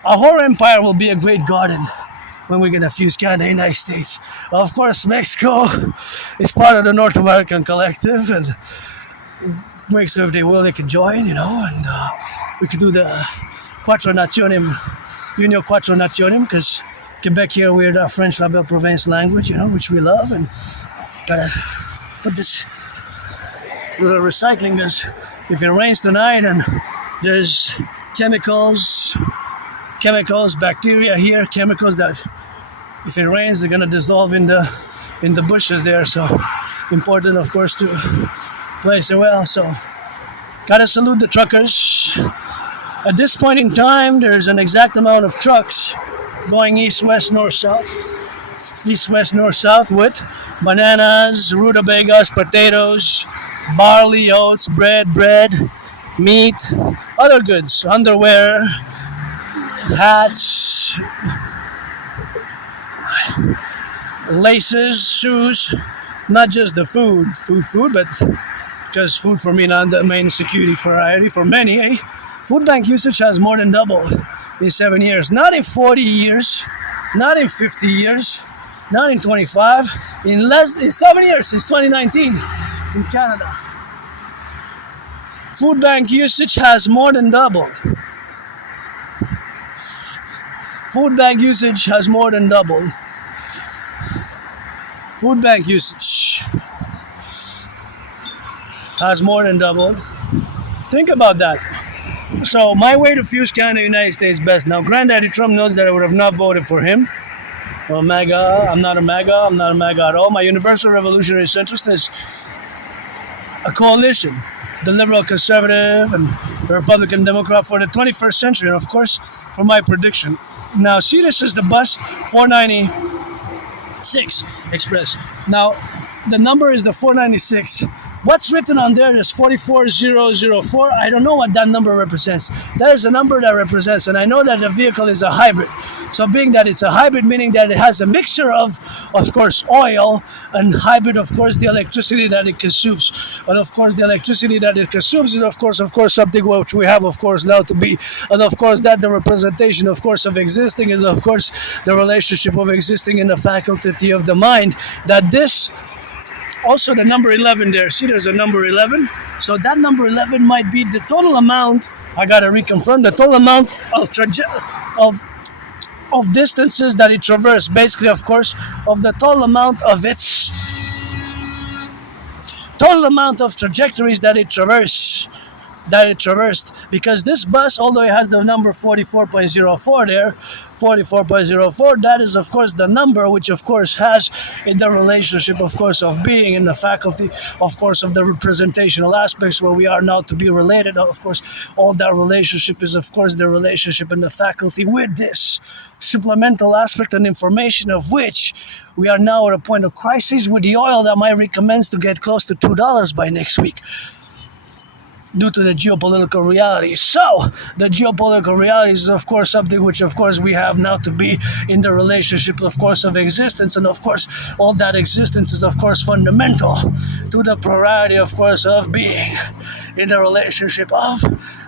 a horror empire will be a great garden when we get a fuse Canada, United States. Of course, Mexico is part of the North American Collectif, and Mexico, if they will, they can join, and we could do the Quattro Nationem, Union Quattro Nationem, because Quebec here, we're the French liable Provence language, which we love, and gotta put this little recycling. If it rains tonight, and there's chemicals, bacteria here, chemicals that, if it rains, they're gonna dissolve in the bushes there. So important, of course, to place it well. So Gotta salute the truckers. At this point in time, there's an exact amount of trucks going east, west, north, south. East, west, north, south with bananas, rutabagas, potatoes, barley, oats, bread, meat, other goods, underwear, hats, laces, shoes, not just the food, but because food for me not the main security priority for many, eh? Food bank usage has more than doubled in 7 years. Not in 40 years, not in 50 years, not in 25, in 7 years since 2019 in Canada. Food bank usage has more than doubled. Food bank usage has more than doubled. Food bank usage has more than doubled. Think about that. So my way to fuse Canada, United States best. Now, Granddaddy Trump knows that I would have not voted for him. Well, MAGA, I'm not a MAGA at all. My Universal Revolutionary Centrist is a coalition. The liberal conservative and the Republican Democrat for the 21st century, and of course, for my prediction. Now, see, this is the bus 496 Express. Now, the number is the 496. What's written on there is 44004. I don't know what that number represents. That is a number that represents, and I know that the vehicle is a hybrid. So being that it's a hybrid, meaning that it has a mixture of course, oil, and hybrid, of course, the electricity that it consumes. And of course, the electricity that it consumes is, of course, something which we have, of course, now to be. And of course, that the representation, of course, of existing is, of course, the relationship of existing in the faculty of the mind. That this also the number 11 there. See, there's a number 11. So that number 11 might be the total amount. I gotta reconfirm the total amount of distances that it traversed. Basically, of course, of the total amount of its total amount of trajectories that it traversed. Because this bus, although it has the number 44.04 there, 44.04, that is, of course, the number which, of course, has in the relationship, of course, of being in the faculty, of course, of the representational aspects where we are now to be related. Of course, all that relationship is, of course, the relationship in the faculty with this supplemental aspect and information of which we are now at a point of crisis with the oil that might recommend to get close to $2 by next week, due to the geopolitical realities. So, the geopolitical realities is, of course, something which, of course, we have now to be in the relationship, of course, of existence. And, of course, all that existence is, of course, fundamental to the plurality, of course, of being in the relationship of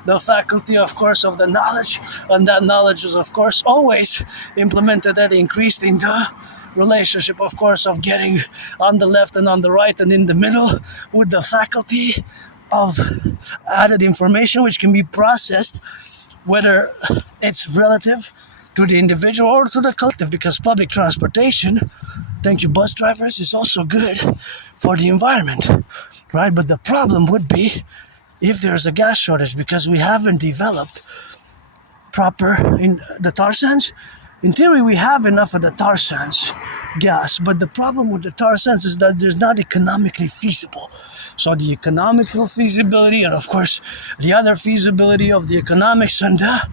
the faculty, of course, of the knowledge. And that knowledge is, of course, always implemented and increased in the relationship, of course, of getting on the left and on the right and in the middle with the faculty of added information which can be processed, whether it's relative to the individual or to the collective, because public transportation, thank you bus drivers, is also good for the environment, right? But the problem would be if there's a gas shortage, because we haven't developed proper in the tar sands. In theory, we have enough of the tar sands gas, but the problem with the tar sands is that there's not economically feasible. So the economical feasibility and, of course, the other feasibility of the economics and the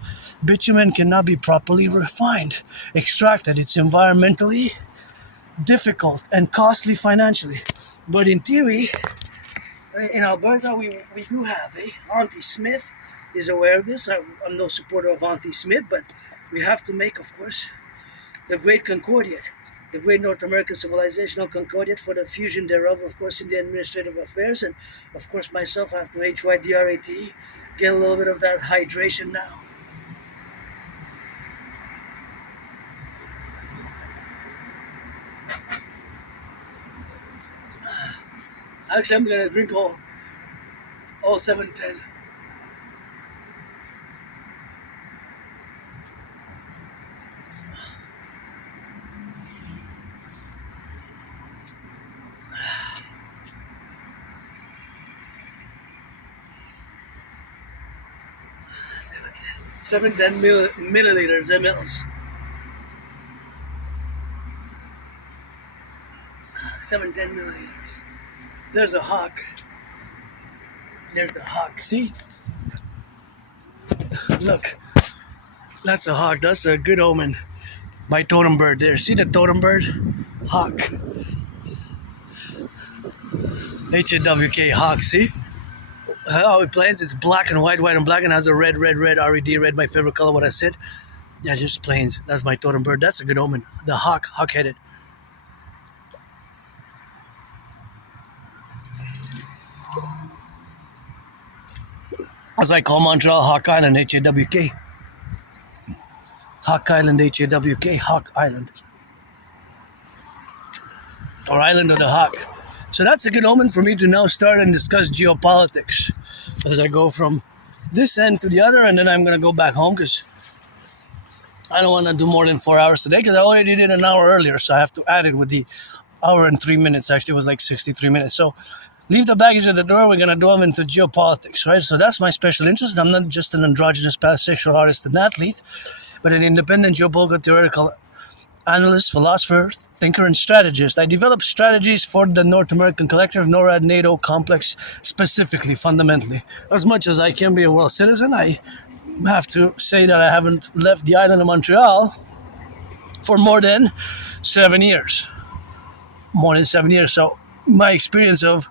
bitumen cannot be properly refined, extracted. It's environmentally difficult and costly financially. But in theory, in Alberta, we do have Auntie Smith is aware of this. I'm no supporter of Auntie Smith, but we have to make, of course, the Great Concordiate, the Great North American Civilizational Concordiate for the fusion thereof, of course, in the administrative affairs. And, of course, myself, I have to HYDRAT, get a little bit of that hydration now. Actually, I'm going to drink all 710. Milliliters, mLs. 710 milliliters. There's a hawk. There's the hawk. See? Look. That's a hawk. That's a good omen. My totem bird there. See the totem bird? Hawk. N.A.C.W.P hawk. See? How it plays? It's black and white, white and black, and has a red, red, red, red, red, my favorite color, what I said. Yeah, just plains. That's my totem bird. That's a good omen. The hawk, hawk-headed. That's why I call Montreal Hawk Island, H-A-W-K. Hawk Island, H-A-W-K, Hawk Island. Or Island of the Hawk. So that's a good omen for me to now start and discuss geopolitics as I go from this end to the other, and then I'm going to go back home because I don't want to do more than 4 hours today because I already did an hour earlier, so I have to add it with the hour and 3 minutes. Actually, it was like 63 minutes. So leave the baggage at the door. We're going to delve into geopolitics, right? So that's my special interest. I'm not just an androgynous pansexual artist and athlete, but an independent geopolitical theoretical analyst, philosopher, thinker, and strategist. I develop strategies for the North American Collective, NORAD, NATO complex, specifically, fundamentally. As much as I can be a world citizen, I have to say that I haven't left the island of Montreal for more than 7 years. More than 7 years. So my experience of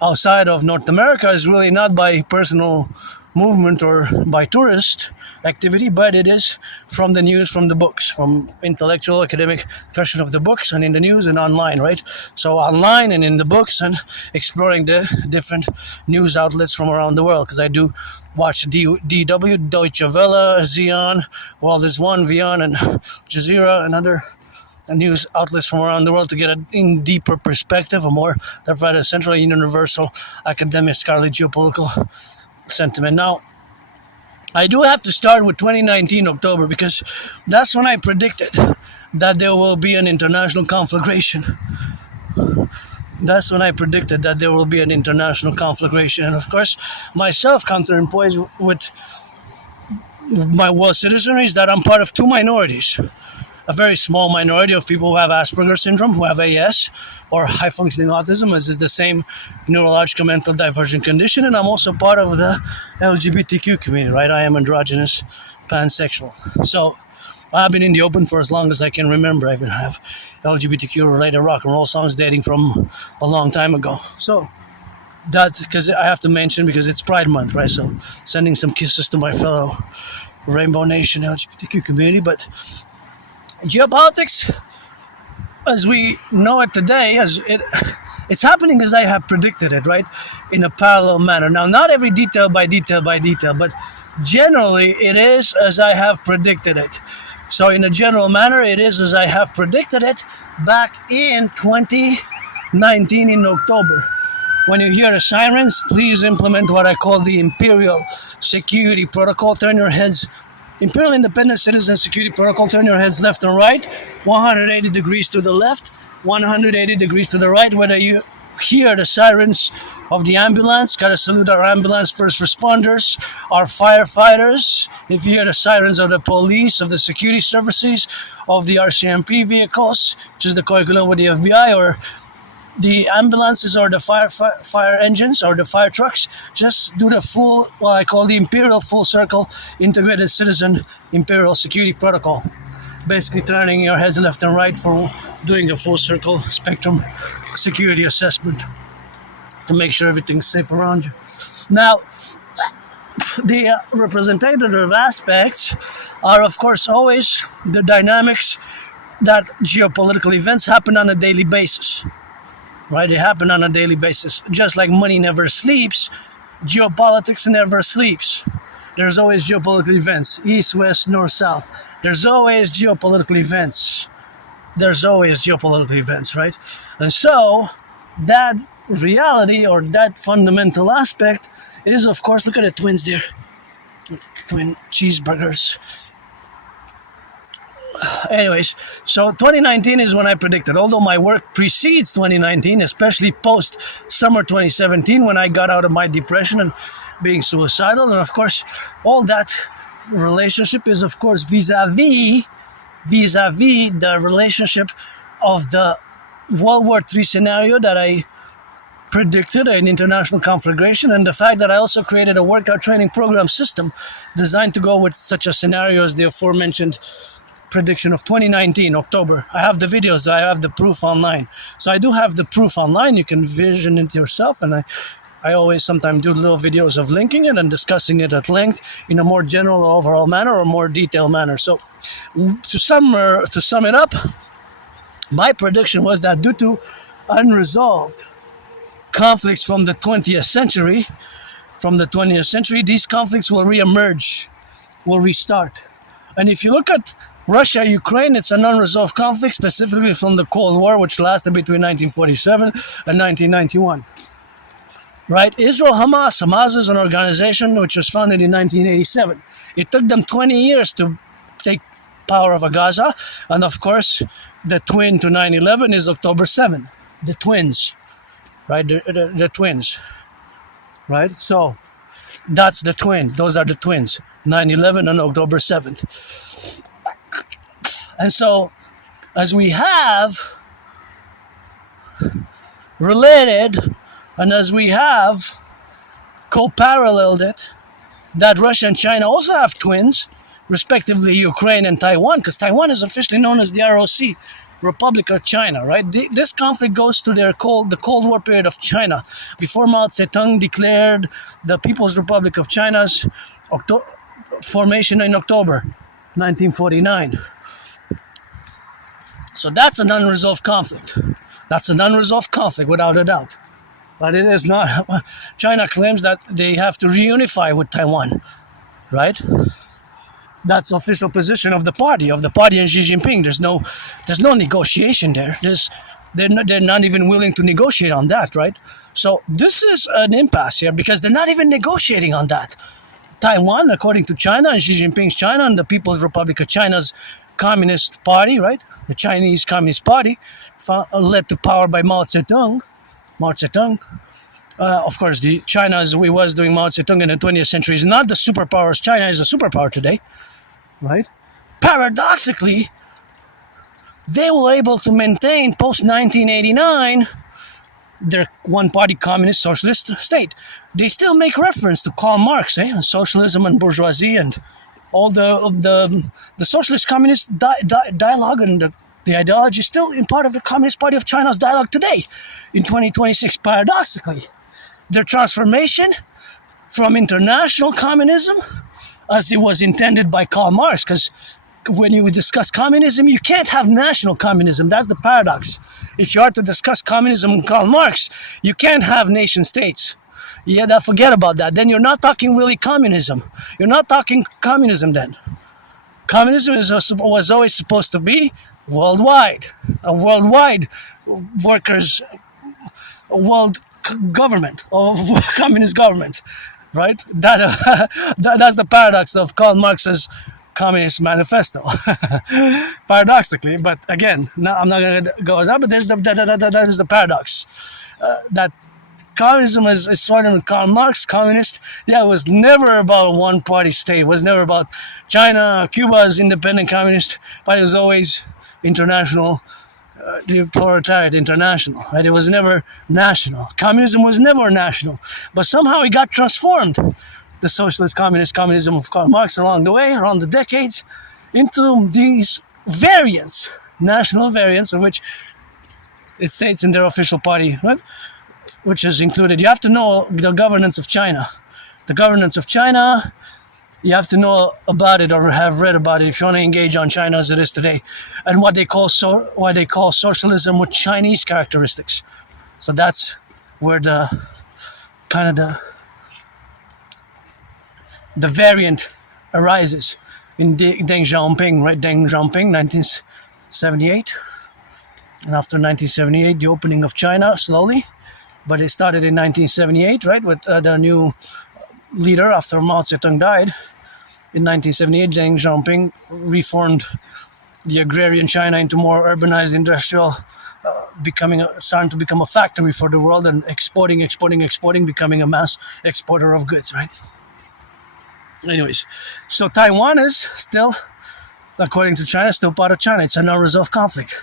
outside of North America is really not by personal movement or by tourist activity, but it is from the news, from the books, from intellectual, academic discussion of the books and in the news and online, right? So online and in the books and exploring the different news outlets from around the world, because I do watch DW, Deutsche Welle, Zion, well, there's one, Vion, and Jazeera, and other news outlets from around the world to get a deeper perspective, a more, therefore, a central, universal, academic, scholarly, geopolitical sentiment. Now, I do have to start with 2019 October because that's when I predicted that there will be an international conflagration. That's when I predicted that there will be an international conflagration. And of course, myself counterimposed with my world citizenry is that I'm part of two minorities. A very small minority of people who have Asperger's syndrome, who have AS, or high-functioning autism, as is the same neurological mental divergent condition, and I'm also part of the LGBTQ community, right? I am androgynous, pansexual. So I've been in the open for as long as I can remember. I even have LGBTQ-related rock and roll songs dating from a long time ago. So that's because I have to mention, because it's Pride Month, right? So sending some kisses to my fellow Rainbow Nation LGBTQ community, but geopolitics, as we know it today, it's happening as I have predicted it, right? In a parallel manner. Now, not every detail by detail, but generally it is as I have predicted it. So in a general manner, it is as I have predicted it back in 2019 in October. When you hear the sirens, please implement what I call the Imperial Security Protocol. Turn your heads Imperial Independent Citizen Security Protocol, turn your heads left and right, 180 degrees to the left, 180 degrees to the right. Whether you hear the sirens of the ambulance, gotta salute our ambulance first responders, our firefighters. If you hear the sirens of the police, of the security services, of the RCMP vehicles, which is the curriculum with the FBI, or the ambulances or the fire engines or the fire trucks, just do the full, what I call the Imperial Full Circle Integrated Citizen Imperial Security Protocol. Basically turning your heads left and right for doing a full circle spectrum security assessment to make sure everything's safe around you. Now, the representative aspects are, of course, always the dynamics that geopolitical events happen on a daily basis. Right, they happen on a daily basis. Just like money never sleeps, geopolitics never sleeps. There's always geopolitical events, east, west, north, south. There's always geopolitical events. Right? And so, that reality or that fundamental aspect is, of course, look at the twins there. Twin cheeseburgers. Anyways, so 2019 is when I predicted, although my work precedes 2019, especially post summer 2017 when I got out of my depression and being suicidal. And of course, all that relationship is, of course, vis-a-vis the relationship of the World War III scenario that I predicted an international conflagration, and the fact that I also created a workout training program system designed to go with such a scenario as the aforementioned prediction of 2019 October. I have the videos, I have the proof online. So I do have the proof online. You can vision it yourself, and I always sometimes do little videos of linking it and discussing it at length in a more general overall manner or more detailed manner. So to sum it up, my prediction was that due to unresolved conflicts from the 20th century, these conflicts will reemerge, will restart. And if you look at Russia, Ukraine, it's an unresolved conflict, specifically from the Cold War, which lasted between 1947 and 1991. Right? Israel, Hamas is an organization which was founded in 1987. It took them 20 years to take power over Gaza. And of course, the twin to 9/11 is October 7. The twins. Right? The twins. Right? So, that's the twins. Those are the twins. 9/11 and October 7th. And so, as we have related and as we have co-paralleled it, that Russia and China also have twins, respectively Ukraine and Taiwan, because Taiwan is officially known as the ROC, Republic of China, right? This conflict goes to the Cold War period of China, before Mao Zedong declared the People's Republic of China's formation in October 1949. So that's an unresolved conflict. That's an unresolved conflict, without a doubt. But it is not. China claims that they have to reunify with Taiwan, right? That's the official position of the party and Xi Jinping. There's no negotiation there. They're not even willing to negotiate on that, right? So this is an impasse here because they're not even negotiating on that. Taiwan, according to China and Xi Jinping's China and the People's Republic of China's Communist Party, right? The Chinese Communist Party, led to power by Mao Zedong. Of course, China, as we was doing Mao Zedong in the 20th century, is not the superpowers. China is a superpower today, right? Paradoxically, they were able to maintain post-1989 their one-party communist socialist state. They still make reference to Karl Marx, socialism and bourgeoisie and all the socialist communist dialogue and the ideology is still in part of the Communist Party of China's dialogue today in 2026. Paradoxically, their transformation from international communism, as it was intended by Karl Marx, because when you discuss communism, you can't have national communism. That's the paradox. If you are to discuss communism with Karl Marx, you can't have nation states. Yeah, forget about that. Then you're not talking really communism. You're not talking communism then. Communism was always supposed to be worldwide. A worldwide workers, world government, or communist government, right? That's the paradox of Karl Marx's Communist Manifesto. Paradoxically, but again, I'm not going to go as that, but that is the paradox. That communism is started with Karl Marx, communist. Yeah, it was never about a one-party state. It was never about China, Cuba's independent communist, but it was always international, the proletariat international, right? It was never national. Communism was never national, but somehow it got transformed. The socialist communism of Karl Marx along the way, around the decades, into these variants, national variants, of which it states in their official party, right? Which is included. You have to know the governance of China. The governance of China, you have to know about it or have read about it if you want to engage on China as it is today, and what they call socialism with Chinese characteristics. So that's where the variant arises in Deng Xiaoping, right? Deng Xiaoping, 1978. And after 1978, the opening of China slowly. But it started in 1978, right? With the new leader after Mao Zedong died. In 1978, Deng Xiaoping reformed the agrarian China into more urbanized industrial, starting to become a factory for the world and exporting, becoming a mass exporter of goods, right? Anyways, so Taiwan is still, according to China, still part of China. It's an unresolved conflict.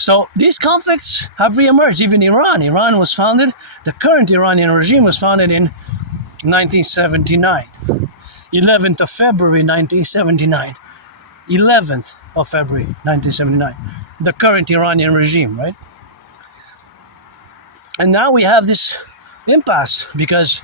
So these conflicts have reemerged. Even Iran was founded, the current Iranian regime was founded in 1979. 11th of February 1979. 11th of February 1979. The current Iranian regime, right? And now we have this impasse because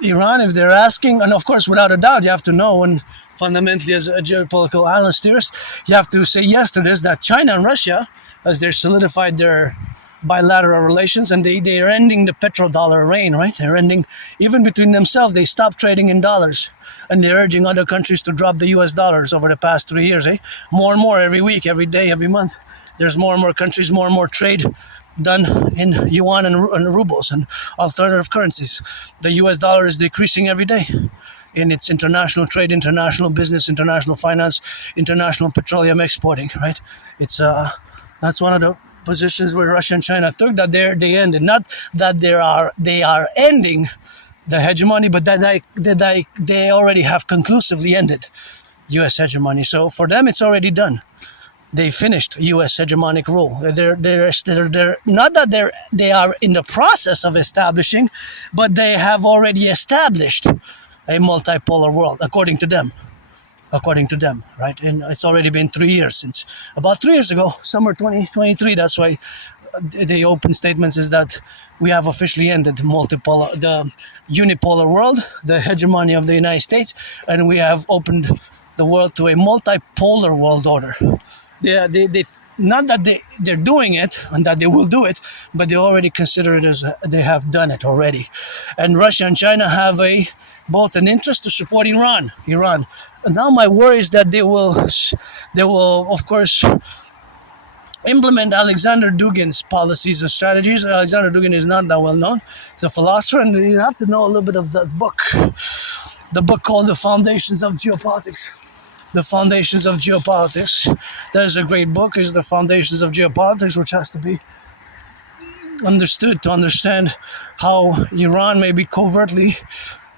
Iran, if they're asking, and of course, without a doubt, you have to know, and fundamentally as a geopolitical analyst theorist, you have to say yes to this, that China and Russia, as they're solidified their bilateral relations, and they're ending the petrodollar reign, right? They're ending, even between themselves, they stopped trading in dollars, and they're urging other countries to drop the US dollars over the past 3 years, More and more every week, every day, every month. There's more and more countries, more and more trade done in yuan and rubles and alternative currencies. The US dollar is decreasing every day in its international trade, international business, international finance, international petroleum exporting, right? It's that's one of the positions where Russia and China took, that they ended. Not that they are ending the hegemony, but that they already have conclusively ended US hegemony. So for them, it's already done. They finished U.S. hegemonic rule. They're not that they are in the process of establishing, but they have already established a multipolar world, according to them, right? And it's already been 3 years since, about 3 years ago, summer 2023. That's why the open statements is that we have officially ended the unipolar world, the hegemony of the United States, and we have opened the world to a multipolar world order. They not that they're doing it and that they will do it, but they already consider it as they have done it already. And Russia and China have both an interest to support Iran. And now my worry is that they will of course implement Alexander Dugin's policies and strategies. Alexander Dugin is not that well known. He's a philosopher, and you have to know a little bit of that book. The book called The Foundations of Geopolitics. The Foundations of Geopolitics. That is a great book. It's The Foundations of Geopolitics, which has to be understood to understand how Iran may be covertly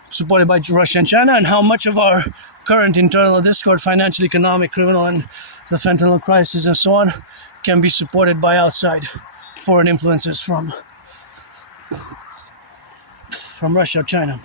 supported by Russia and China, and how much of our current internal discord, financial, economic, criminal, and the fentanyl crisis and so on, can be supported by outside foreign influences from Russia or China.